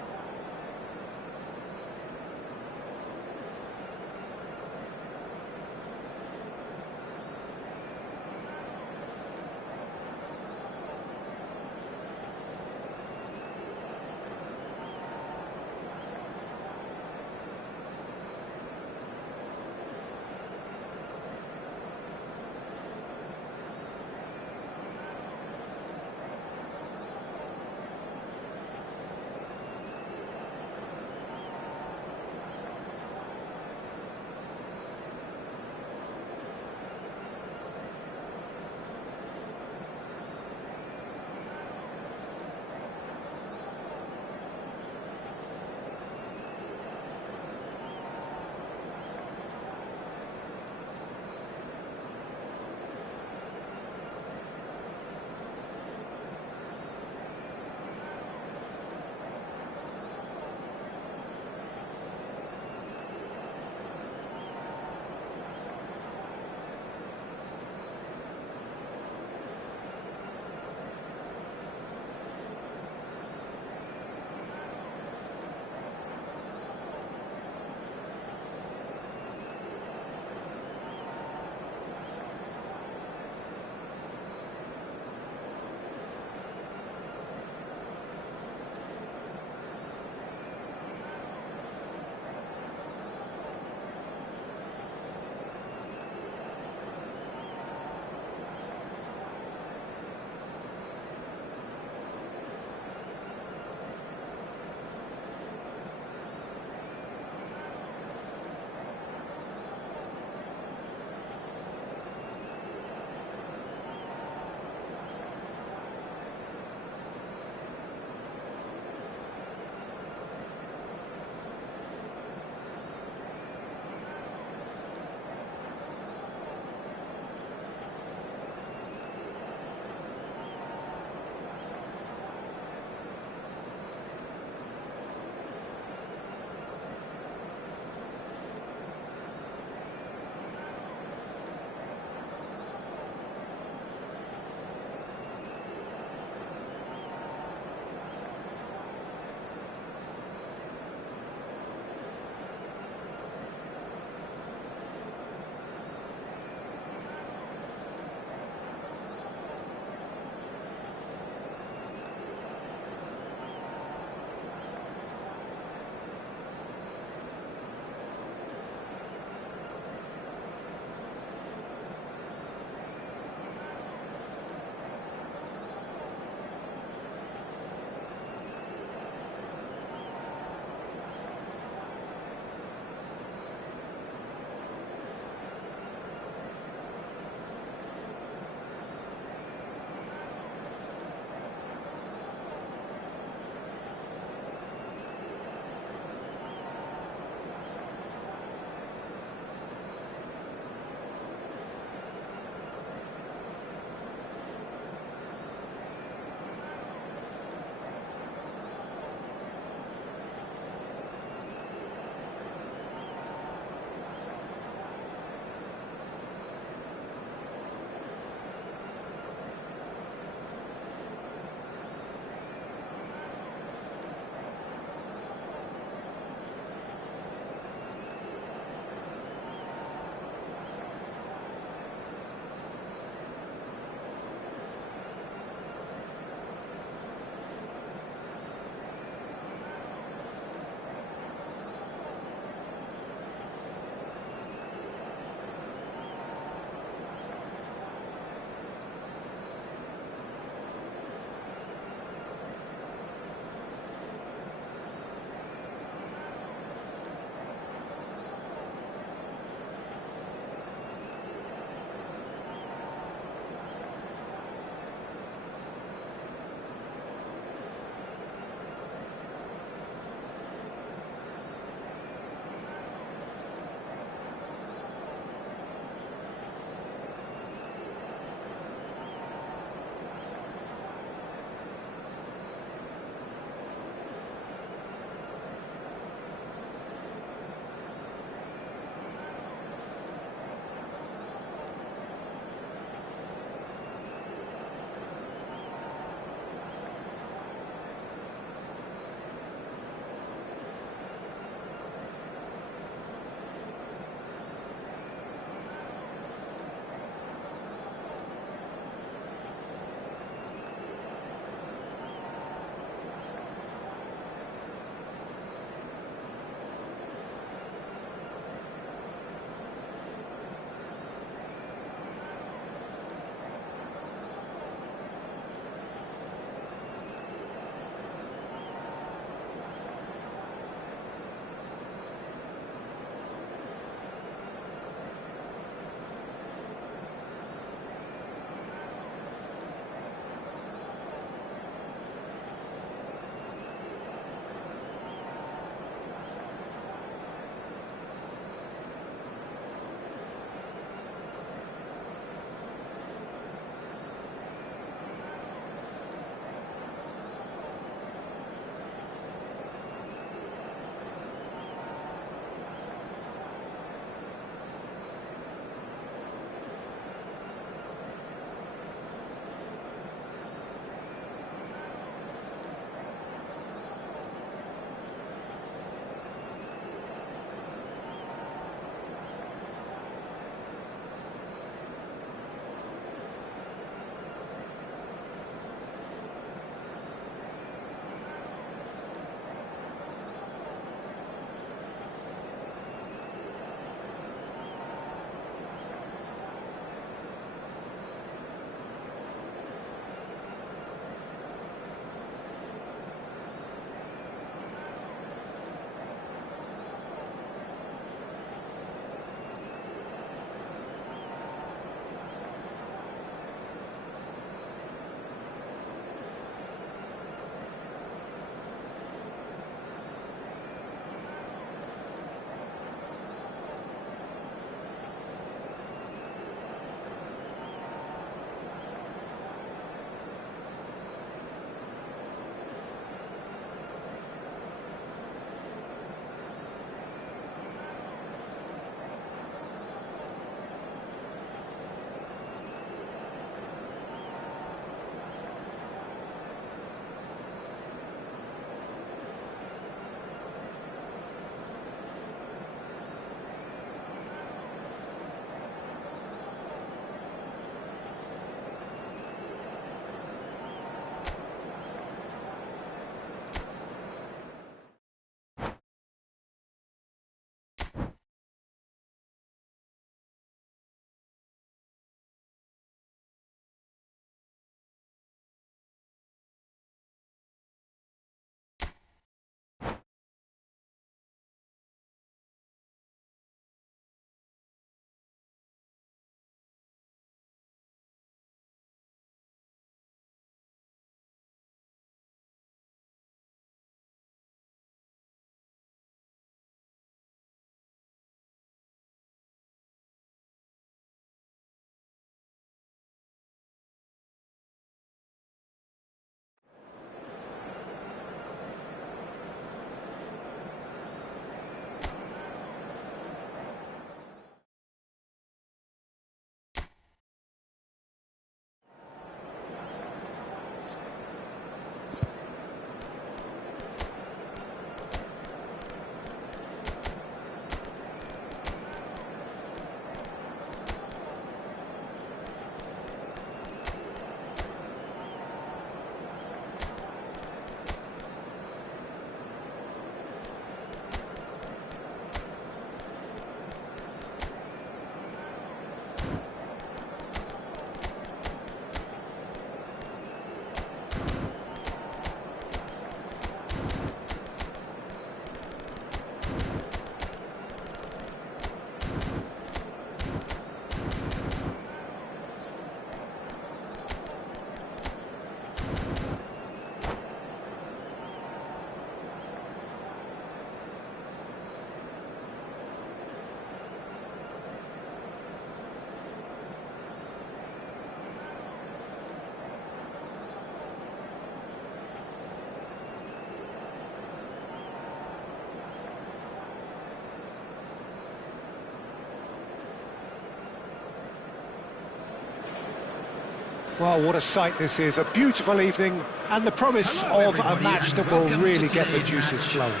Well, what a sight this is, a beautiful evening, and the promise Hello, of a everybody, match and that will welcome really to get the today's juices match. flowing.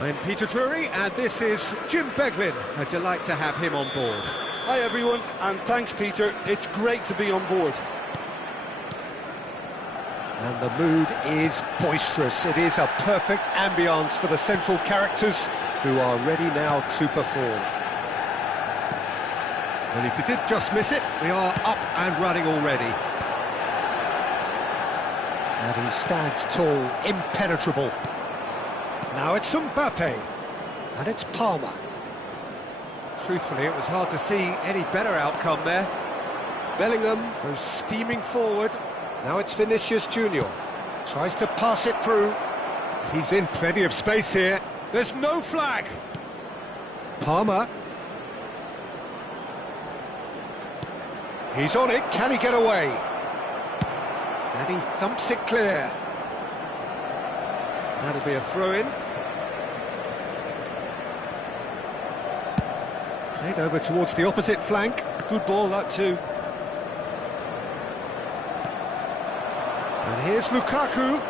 I'm Peter Drury, and this is Jim Beglin. A delight to have him on board. Hi everyone, and thanks Peter, it's great to be on board. And the mood is boisterous. It is a perfect ambience for the central characters who are ready now to perform. And if you did just miss it, we are up and running already. And he stands tall, impenetrable. Now it's Mbappe, and it's Palmer. Truthfully, it was hard to see any better outcome there. Bellingham goes steaming forward. Now it's Vinicius Junior. Tries to pass it through. He's in plenty of space here. There's no flag. Palmer. He's on it. Can he get away? And he thumps it clear. That'll be a throw-in. Played over towards the opposite flank. Good ball that too. And here's Lukaku.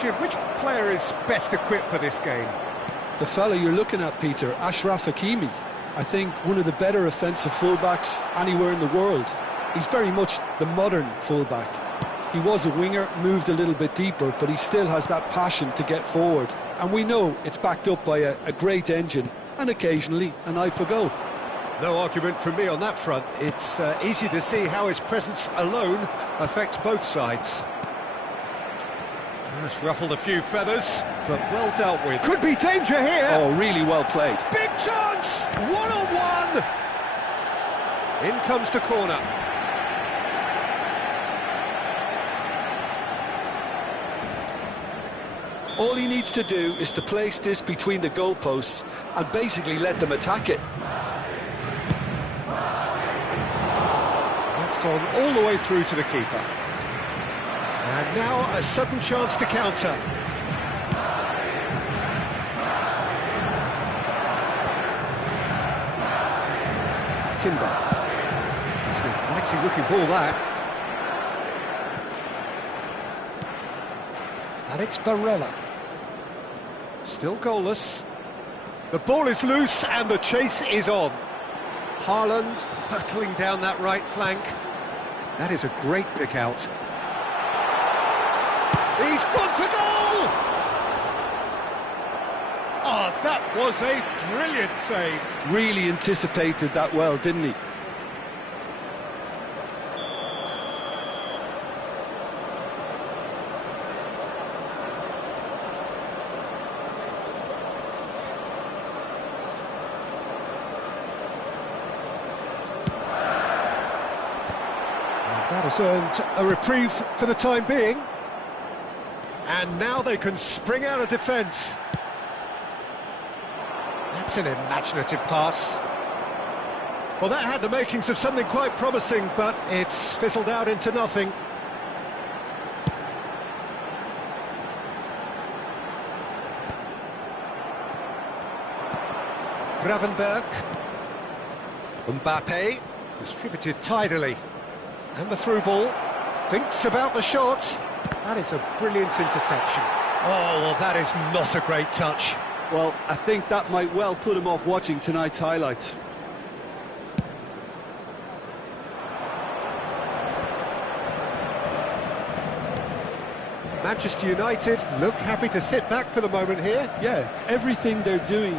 Jim, which player is best equipped for this game? The fella you're looking at, Peter, Ashraf Hakimi. I think one of the better offensive fullbacks anywhere in the world. He's very much the modern fullback. He was a winger, moved a little bit deeper, but he still has that passion to get forward. And we know it's backed up by a great engine, and occasionally an eye for goal. No argument from me on that front. It's easy to see how his presence alone affects both sides. That's ruffled a few feathers, but well dealt with. Could be danger here! Oh, really well played. Big chance! One-on-one! In comes the corner. All he needs to do is to place this between the goalposts and basically let them attack it. That's gone all the way through to the keeper. And now a sudden chance to counter. Timber. It's an inviting looking ball, that. And it's Barella. Still goalless. The ball is loose and the chase is on. Haaland hurtling down that right flank. That is a great pick out. He's gone for goal! Oh, that was a brilliant save. Really anticipated that well, didn't he? That has earned a reprieve for the time being. And now they can spring out of defence. That's an imaginative pass. Well, that had the makings of something quite promising, but it's fizzled out into nothing. Gravenberg. Mbappe. Distributed tidily. And the through ball. Thinks about the shot. That is a brilliant interception. Oh, well, that is not a great touch. Well, I think that might well put him off watching tonight's highlights. Manchester United look happy to sit back for the moment here. Yeah, everything they're doing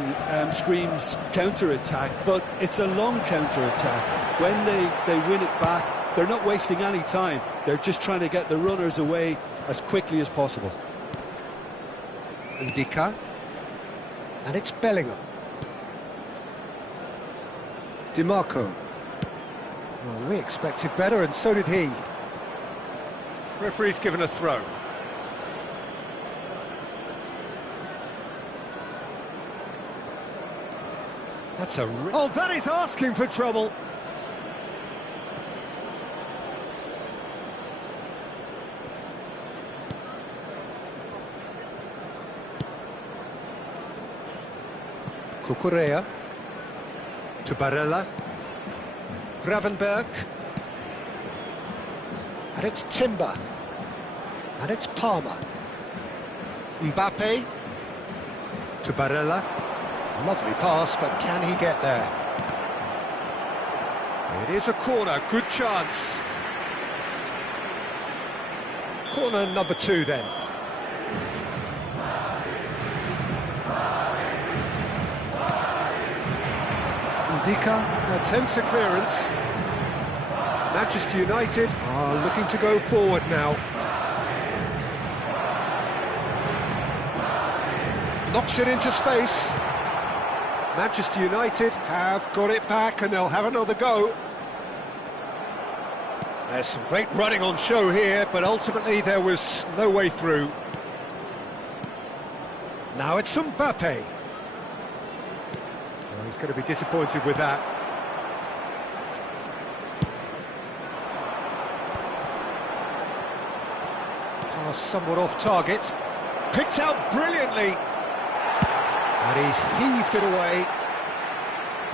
screams counter-attack, but it's a long counter-attack. When they win it back, they're not wasting any time. They're just trying to get the runners away as quickly as possible. Ndika. And it's Bellingham. DiMarco. Well, we expected better, and so did he. Referee's given a throw. That's a... Oh, that is asking for trouble. Cucurella. To Barella. Gravenberg. And it's Timber. And it's Palmer. Mbappe. To Barella. Lovely pass, but can he get there? It is a corner, good chance. Corner number 2 then. Ndika attempts a clearance. Manchester United are looking to go forward now. Knocks it into space. Manchester United have got it back and they'll have another go. There's some great running on show here, but ultimately there was no way through. Now it's Mbappe. Well, he's going to be disappointed with that. Pass somewhat off target. Picked out brilliantly. And he's heaved it away.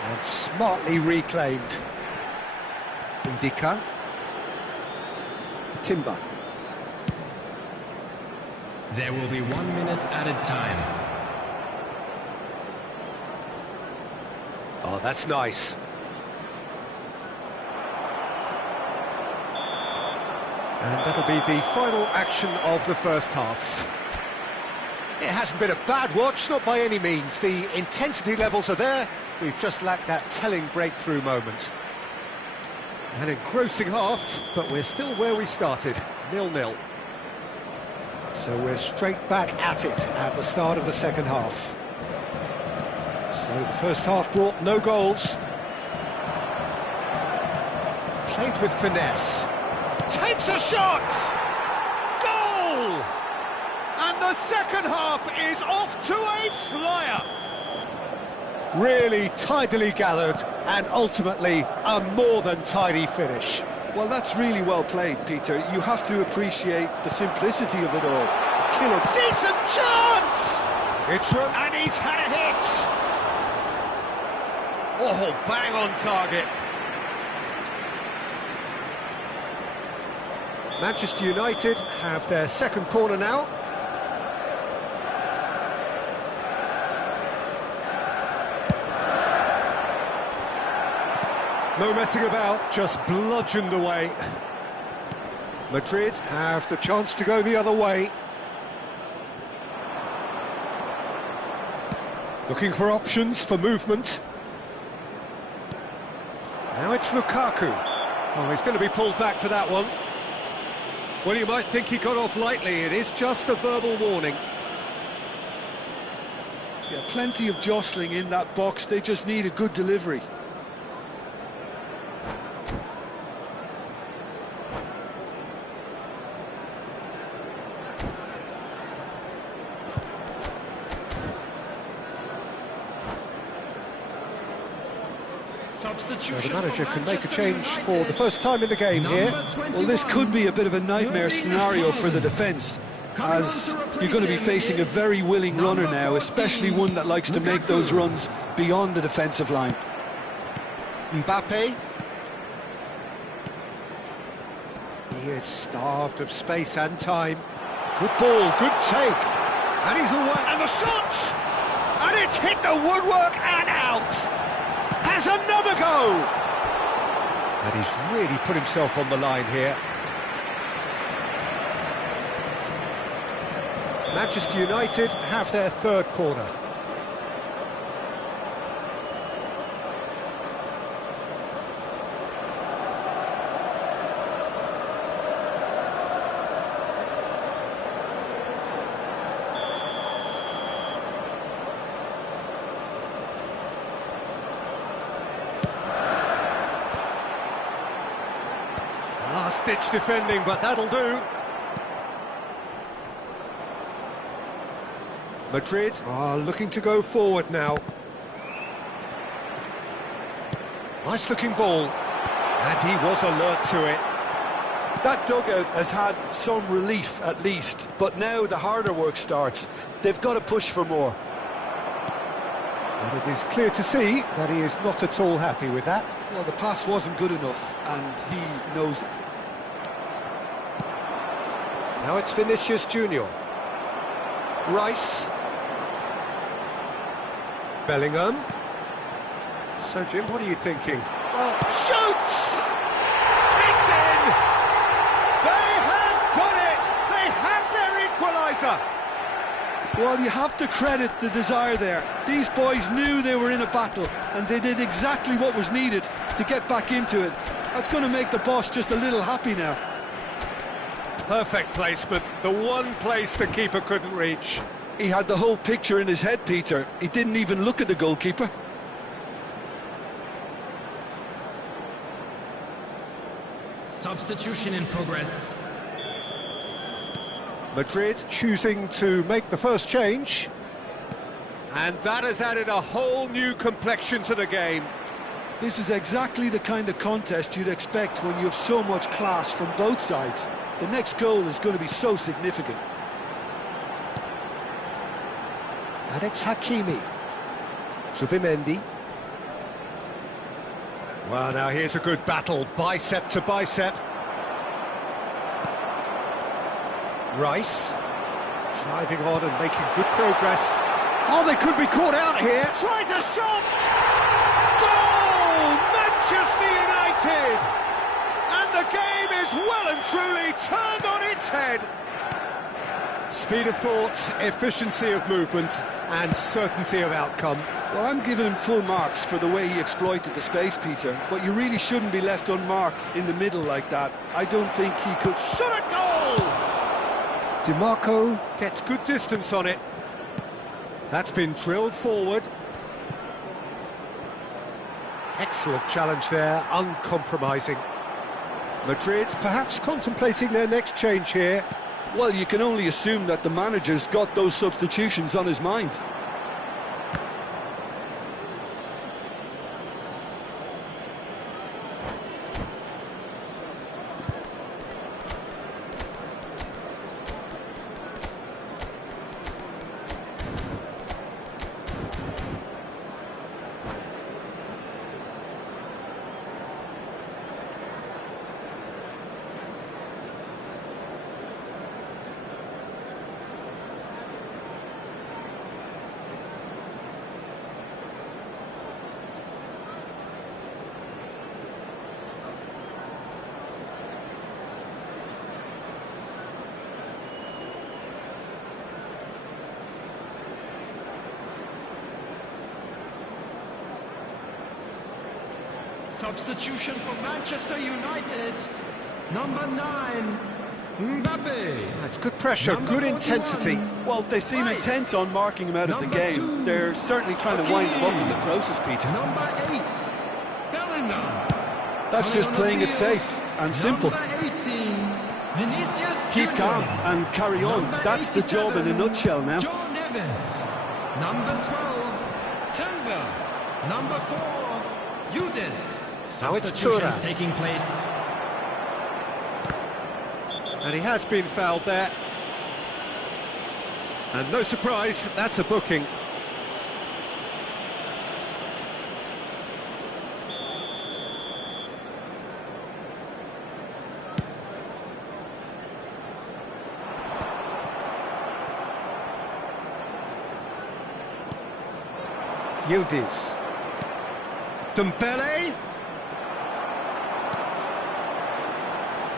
And smartly reclaimed. Ndika. Timber. There will be 1 minute added time. Oh, that's nice. And that'll be the final action of the first half. It hasn't been a bad watch, not by any means. The intensity levels are there. We've just lacked that telling breakthrough moment. An engrossing half, but we're still where we started, 0-0. So we're straight back at it at the start of the second half. So the first half brought no goals. Played with finesse. Takes a shot! Goal! And the second half is off to a flyer! Really tidily gathered, and ultimately a more than tidy finish. Well, that's really well played, Peter. You have to appreciate the simplicity of it all. Killer. Decent chance! It's run, and he's had a hit! Oh, bang on target. Manchester United have their second corner now. No messing about, just bludgeoned away. Madrid have the chance to go the other way. Looking for options for movement. Now it's Lukaku. Oh, he's going to be pulled back for that one. Well, you might think he got off lightly. It is just a verbal warning. Yeah, plenty of jostling in that box. They just need a good delivery. So the manager can make a change for the first time in the game here. Well, this could be a bit of a nightmare scenario for the defence, as you're going to be facing a very willing runner now, especially one that likes to make those runs beyond the defensive line. Mbappe. He is starved of space and time. Good ball, good take. And he's away. And the shot! And it's hit the woodwork and out. Has another go! And he's really put himself on the line here. Manchester United have their third corner. Last-ditch defending, but that'll do. Madrid are looking to go forward now. Nice-looking ball. And he was alert to it. That dugout has had some relief, at least, but now the harder work starts. They've got to push for more. And it is clear to see that he is not at all happy with that. Well, the pass wasn't good enough, and he knows it. Now it's Vinicius Junior. Rice. Bellingham. So, Jim, what are you thinking? Well, shoots! It's in! They have done it! They have their equaliser! Well, you have to credit the desire there. These boys knew they were in a battle, and they did exactly what was needed to get back into it. That's going to make the boss just a little happy now. Perfect placement, the one place the keeper couldn't reach. He had the whole picture in his head, Peter. He didn't even look at the goalkeeper. Substitution in progress. Madrid choosing to make the first change. And that has added a whole new complexion to the game. This is exactly the kind of contest you'd expect when you have so much class from both sides. The next goal is going to be so significant. And it's Hakimi. Zubimendi. Well, now here's a good battle, bicep to bicep. Rice. Driving on and making good progress. Oh, they could be caught out here. Tries a shot! Goal! Manchester United! And the game is well and truly turned on its head. Speed of thought, efficiency of movement, and certainty of outcome. Well, I'm giving him full marks for the way he exploited the space, Peter, but you really shouldn't be left unmarked in the middle like that. I don't think he could... Shot a goal! DiMarco gets good distance on it. That's been drilled forward. Excellent challenge there, uncompromising. Madrid perhaps contemplating their next change here. Well, you can only assume that the manager's got those substitutions on his mind. Substitution for Manchester United. Number 9, Mbappe. That's good pressure, Number good 41. intensity. Well, they seem Right. intent on marking him out of the Number game. 2. They're certainly trying to wind him up in the process, Peter. Number 8, Bellingham. That's Coming just on the playing it field, safe and simple. Number 18, Vinicius Keep Junior. calm and carry on. Number That's the job in a 87, nutshell now. John Evans. Number 12, Turnbull. Number 4, Yudis. Now it's Substitutions Tura. taking place. And he has been fouled there. And no surprise, that's a booking. Yildiz. Dembele.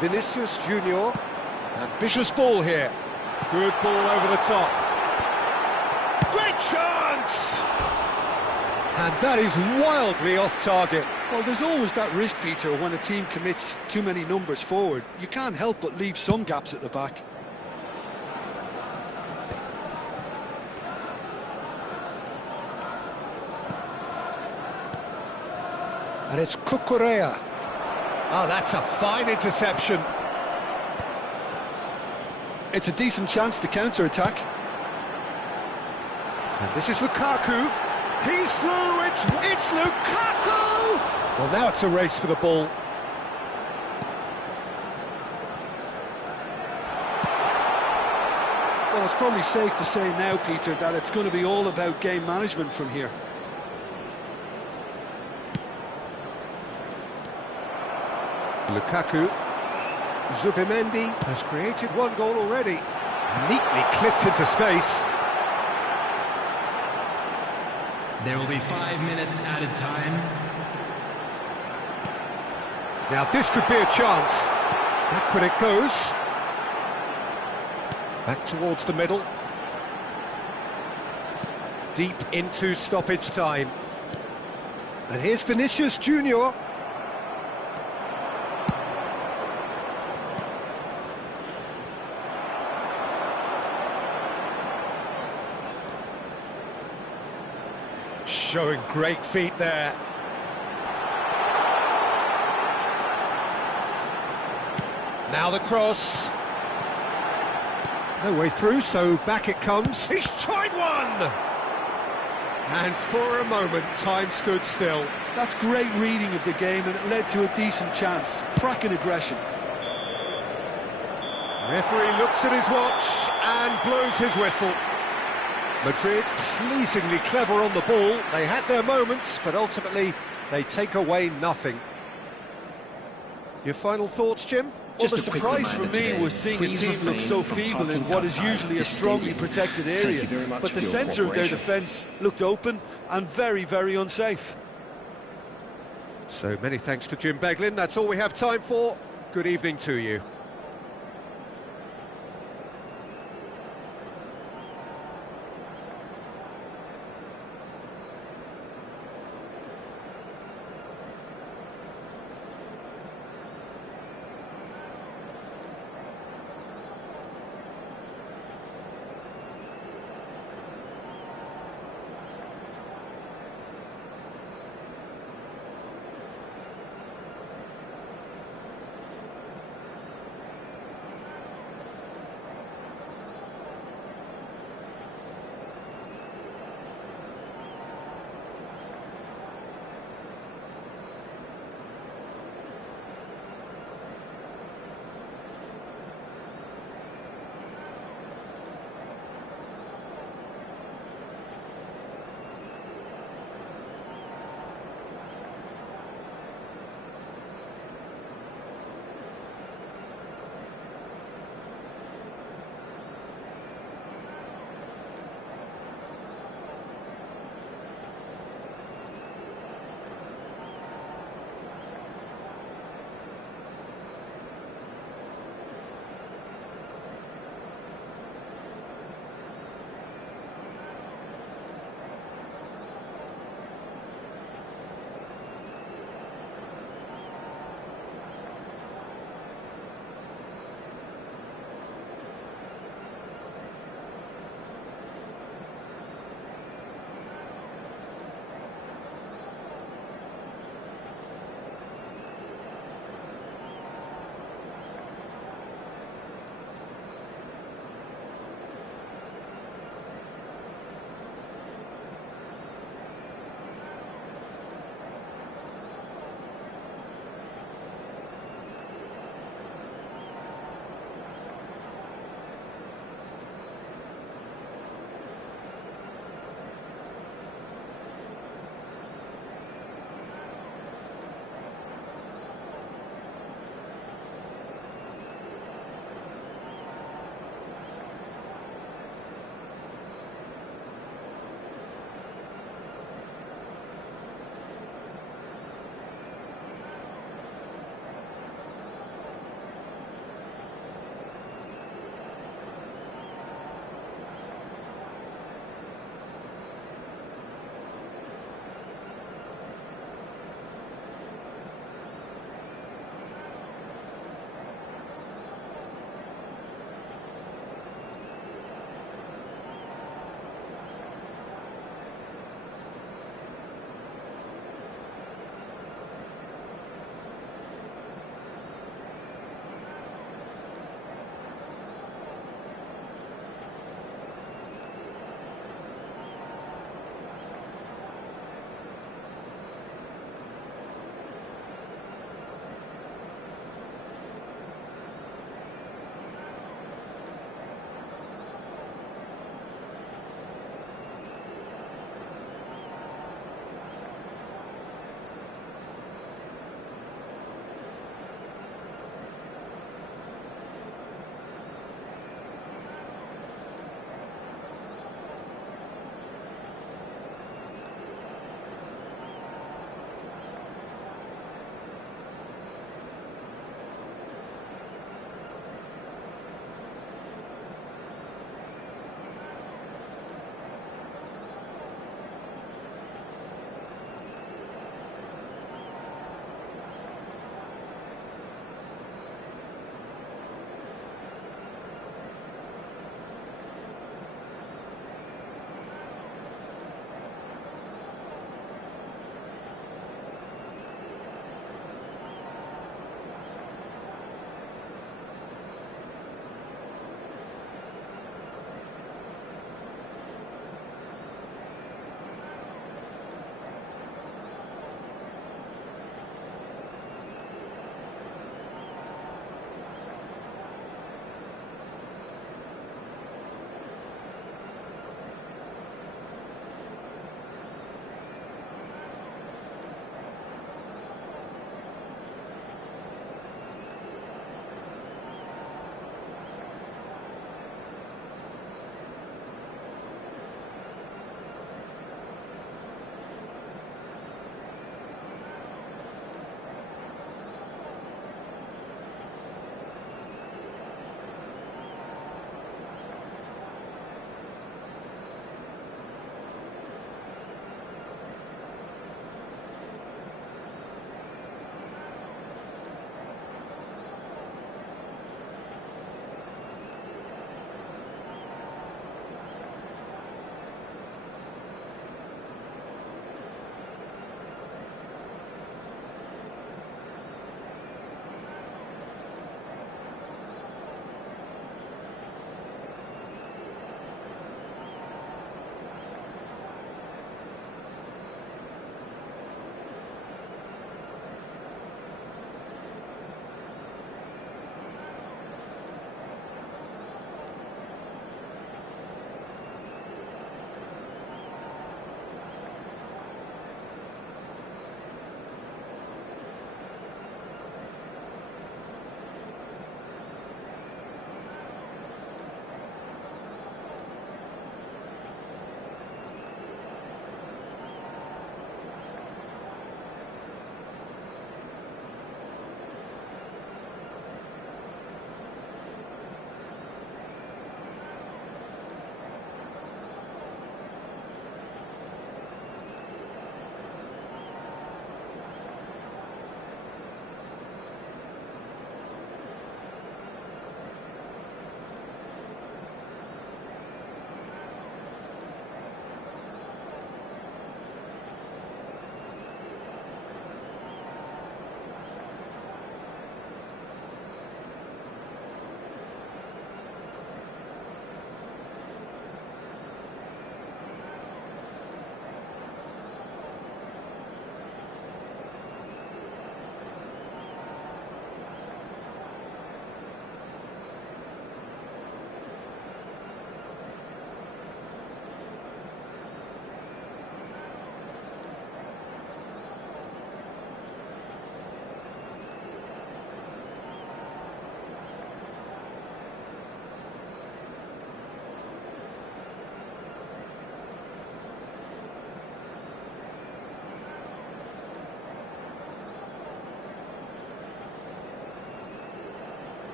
Vinicius Junior. Ambitious ball here. Good ball over the top. Great chance! And that is wildly off target. Well, there's always that risk, Peter, when a team commits too many numbers forward. You can't help but leave some gaps at the back. And it's Cucurella. Oh, that's a fine interception. It's a decent chance to counter-attack. And this is Lukaku. He's through, it's Lukaku! Well, now it's a race for the ball. Well, it's probably safe to say now, Peter, that it's going to be all about game management from here. Lukaku. Zubimendi has created one goal already. Neatly clipped into space. There will be 5 minutes added time. Now this could be a chance. Back when it goes. Back towards the middle. Deep into stoppage time. And here's Vinicius Junior. Showing great feet there. Now the cross. No way through, so back it comes. He's tried one! And for a moment, time stood still. That's great reading of the game, and it led to a decent chance. Cracking aggression. Referee looks at his watch and blows his whistle. Madrid pleasingly clever on the ball. They had their moments, but ultimately they take away nothing. Your final thoughts, Jim? Well, the surprise for me was seeing a team look so feeble in what is usually a strongly protected area, but the centre of their defence looked open and very, very unsafe. So many thanks to Jim Beglin. That's all we have time for. Good evening to you.